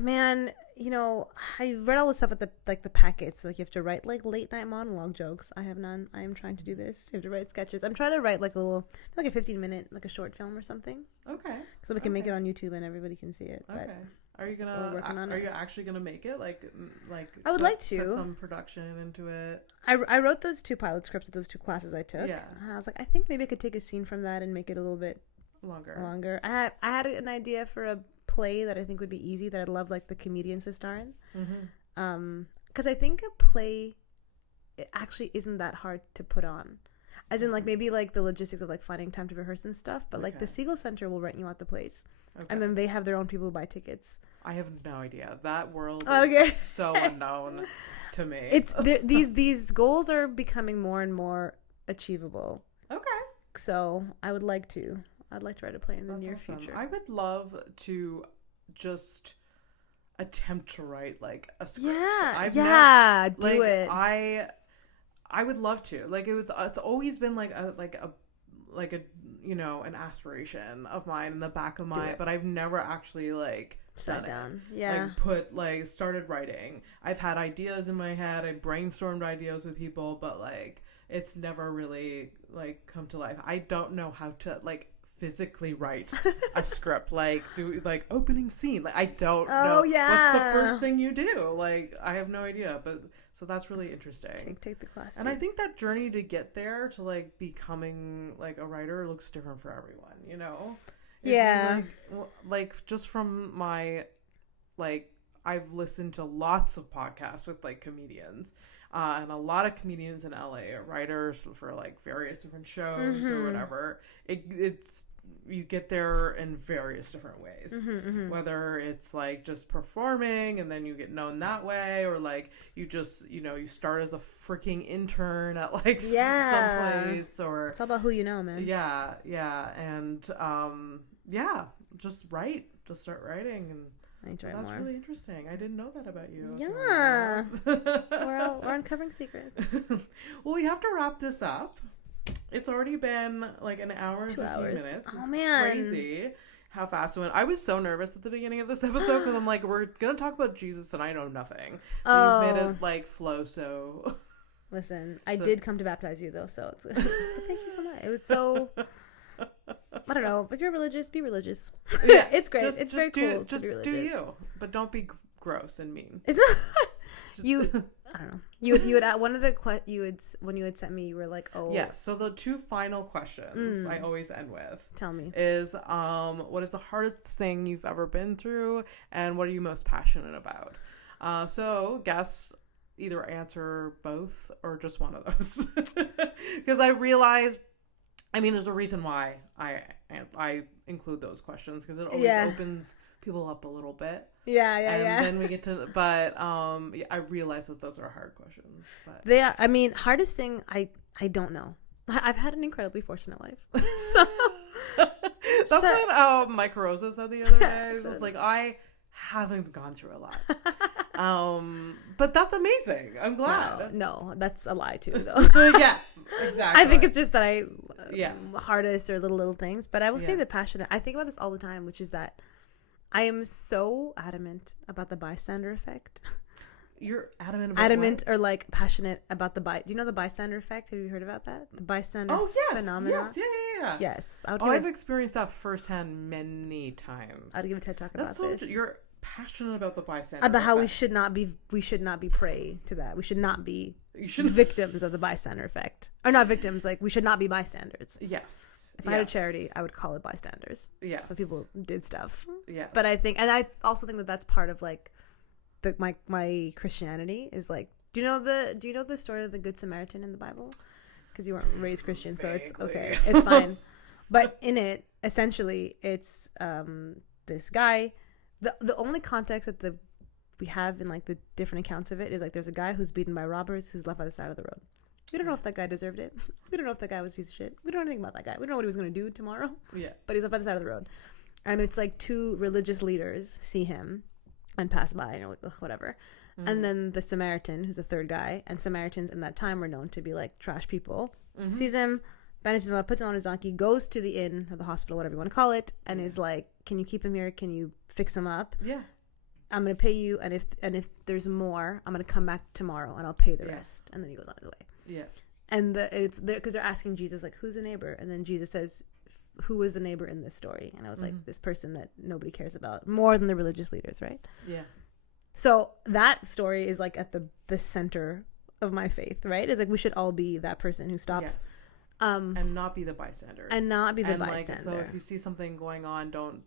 Man, you know, I read all this stuff at the packets. Like you have to write like late night monologue jokes. I have none. I am trying to do this. You have to write sketches. I'm trying to write like a 15-minute like a short film or something. Okay. So we can make it on YouTube and everybody can see it. But okay. Are you actually gonna make it? Like I would like to put some production into it. I wrote those 2 pilot scripts of those 2 classes I took. Yeah. And I was like, I think maybe I could take a scene from that and make it a little bit longer. I had an idea for a play that I think would be easy that I'd love like the comedians to star in. Mm-hmm. Because I think a play it actually isn't that hard to put on. As in like maybe like the logistics of like finding time to rehearse and stuff, but like the Siegel Center will rent you out the place. Okay. And then they have their own people who buy tickets. I have no idea. That world is so unknown to me. It's these goals are becoming more and more achievable. Okay. So I'd like to write a play in the near future. I would love to just attempt to write like a script. Yeah, do it. I would love to. Like it's always been like a you know, an aspiration of mine in the back of my, but I've never actually like sat down. Yeah. Started writing. I've had ideas in my head. I brainstormed ideas with people, but like it's never really like come to life. I don't know how to like physically write a script, like do like opening scene. Like I don't know. Yeah. What's the first thing you do? Like I have no idea. But so that's really interesting. Take the class. And I think that journey to get there to like becoming like a writer looks different for everyone, you know? Like just from my like I've listened to lots of podcasts with like comedians. And a lot of comedians in LA are writers for like various different shows or whatever. It's you get there in various different ways, whether it's like just performing and then you get known that way, or like you just, you know, you start as a freaking intern at like someplace, or it's all about who you know, man. And just start writing. And that's more. Really interesting. I didn't know that about you. Yeah. We're uncovering secrets. Well, we have to wrap this up. It's already been like an hour and 15 minutes. Oh, man. Crazy how fast it went. I was so nervous at the beginning of this episode because I'm like, we're going to talk about Jesus and I know nothing. But you've made it like flow so... Listen, I did come to baptize you though, so it's... Thank you so much. It was so... I don't know. If you're religious, be religious. Yeah, it's great. It's very cool to be religious. Do you, but don't be gross and mean. I don't know. You would one of the when you had sent me, you were like, oh yeah. So the 2 final questions I always end with. Tell me. Is what is the hardest thing you've ever been through, and what are you most passionate about? So guests either answer both or just one of those, because I realized. I mean, there's a reason why I include those questions, because it always opens people up a little bit. And then we get to, but I realize that those are hard questions. But. They are. I mean, hardest thing I don't know. I've had an incredibly fortunate life. So That's what Mike Rosa said the other day. He was just like, I haven't gone through a lot. But that's amazing. I'm glad. No, that's a lie too, though. Yes, exactly. I think it's just that hardest or little things. But I will say the passionate. I think about this all the time, which is that I am so adamant about the bystander effect. You're adamant or like passionate about do you know the bystander effect? Have you heard about that? The bystander phenomenon. Yes, Yes. I've experienced that firsthand many times. I'd give a TED talk about this. You're passionate about the bystander about how effect. we should not be prey to that. We should not be victims of the bystander effect. Or not victims, like we should not be bystanders. Yes. If I had a charity, I would call it bystanders. Yes. So people did stuff. Yes. But I also think that that's part of like my Christianity is like, do you know the story of the Good Samaritan in the Bible? Because you weren't raised Christian, so it's okay, it's fine. But in it, essentially, it's this guy. The only context that we have in like the different accounts of it is like there's a guy who's beaten by robbers who's left by the side of the road. We don't know if that guy deserved it. We don't know if that guy was a piece of shit. We don't know anything about that guy. We don't know what he was going to do tomorrow. Yeah. But he's left by the side of the road, and it's like two religious leaders see him and pass by and you're like, ugh, whatever. Mm-hmm. And then the Samaritan, who's a third guy, and Samaritans in that time were known to be like trash people, sees him, bandages him up, puts him on his donkey, goes to the inn or the hospital, whatever you want to call it, and is like, can you keep him here? Can you fix him up? Yeah. I'm going to pay you, and if there's more, I'm going to come back tomorrow and I'll pay the rest. And then he goes on his way. Yeah. And it's because they're asking Jesus, like, who's the neighbor? And then Jesus says, who was the neighbor in this story? And I was like, this person that nobody cares about more than the religious leaders, right? Yeah. So that story is like at the center of my faith, right? It's like we should all be that person who stops, and not be the bystander, bystander. Like, so if you see something going on, don't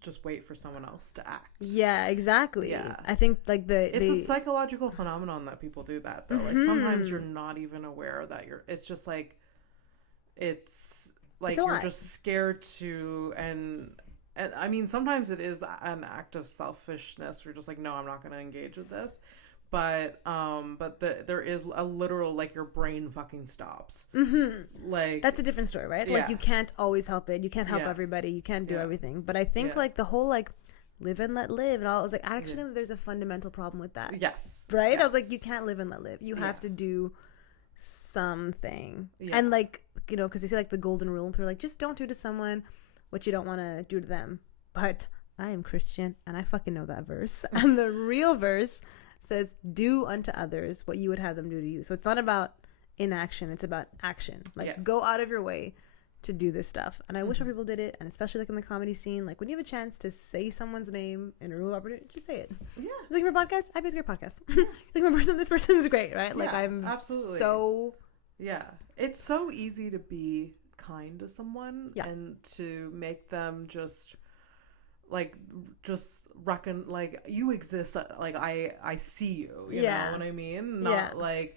just wait for someone else to act. Yeah, exactly. Yeah, I think like it's a psychological phenomenon that people do that though. Like sometimes you're not even aware that it's just like it's like you're just scared to and I mean sometimes it is an act of selfishness. You're just like, no, I'm not going to engage with this. But there is a literal like your brain fucking stops. Like that's a different story, right? Like you can't always help it. You can't help everybody. You can't do everything. But I think like the whole like live and let live and all. I was like, actually, there's a fundamental problem with that. Yes. Right. Yes. I was like, you can't live and let live. You have to do something. And like, you know, because they say like the golden rule, and people are like, just don't do to someone what you don't want to do to them. But I am Christian and I fucking know that verse. And the real verse says, do unto others what you would have them do to you. So it's not about inaction, it's about action. Like go out of your way to do this stuff. And I wish more people did it, and especially like in the comedy scene, like when you have a chance to say someone's name in a real opportunity, just say it. Yeah. Looking for a podcast? I think it's a great podcast. Looking for this person is great, right? Like I'm absolutely so it's so easy to be kind to someone and to make them just reckon like you exist, like I see you, you know what I mean? Not like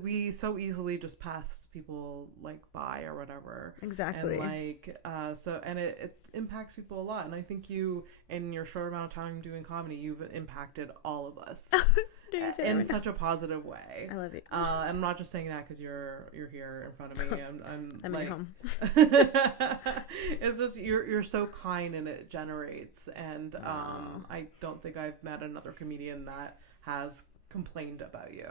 we so easily just pass people like by or whatever. Exactly. And like so and it impacts people a lot, and I think you in your short amount of time doing comedy you've impacted all of us in such a positive way. I love it. I'm not just saying that because you're here in front of me. I'm like, at home. It's just you're so kind, and it generates, and I don't think I've met another comedian that has complained about you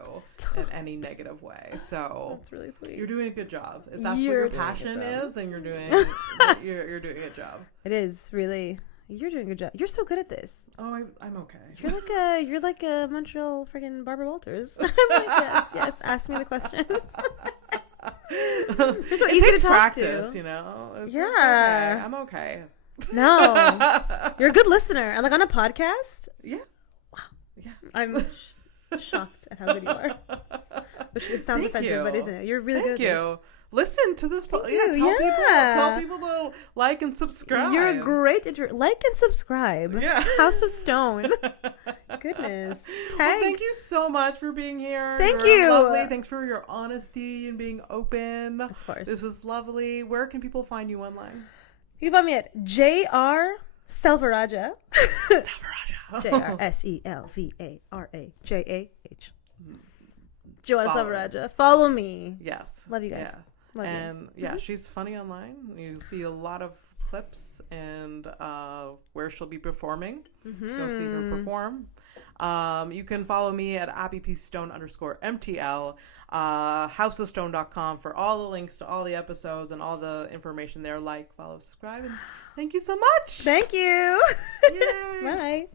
in any negative way. So that's really sweet. You're doing a good job. If that's what your passion is, then you're doing you're doing a good job. It is really. You're doing a good job. You're so good at this. Oh, I'm okay. You're like a Montreal friggin' Barbara Walters. I'm like, yes. Ask me the questions. You're so easy takes to talk practice, to. you know. It's okay. I'm okay. No, you're a good listener, and like on a podcast. Yeah. Wow. Yeah. I'm shocked at how good you are. Which sounds offensive, but isn't it? You're really good at this. Listen to this. Tell people to like and subscribe. You're a great like and subscribe. Yeah. House of Stone. Goodness. Well, thank you so much for being here. Thank you. Lovely. Thanks for your honesty and being open. Of course. This is lovely. Where can people find you online? You can find me at J.R. Selvarajah. Selvarajah. Joanna Selvarajah. Follow me. Yes. Love you guys. Yeah. Love you. She's funny online. You see a lot of clips and where she'll be performing. Go see her perform. You can follow me at abpstone_MTL, houseofstone.com for all the links to all the episodes and all the information there. Like, follow, subscribe, and thank you so much. Thank you. Yay. Bye.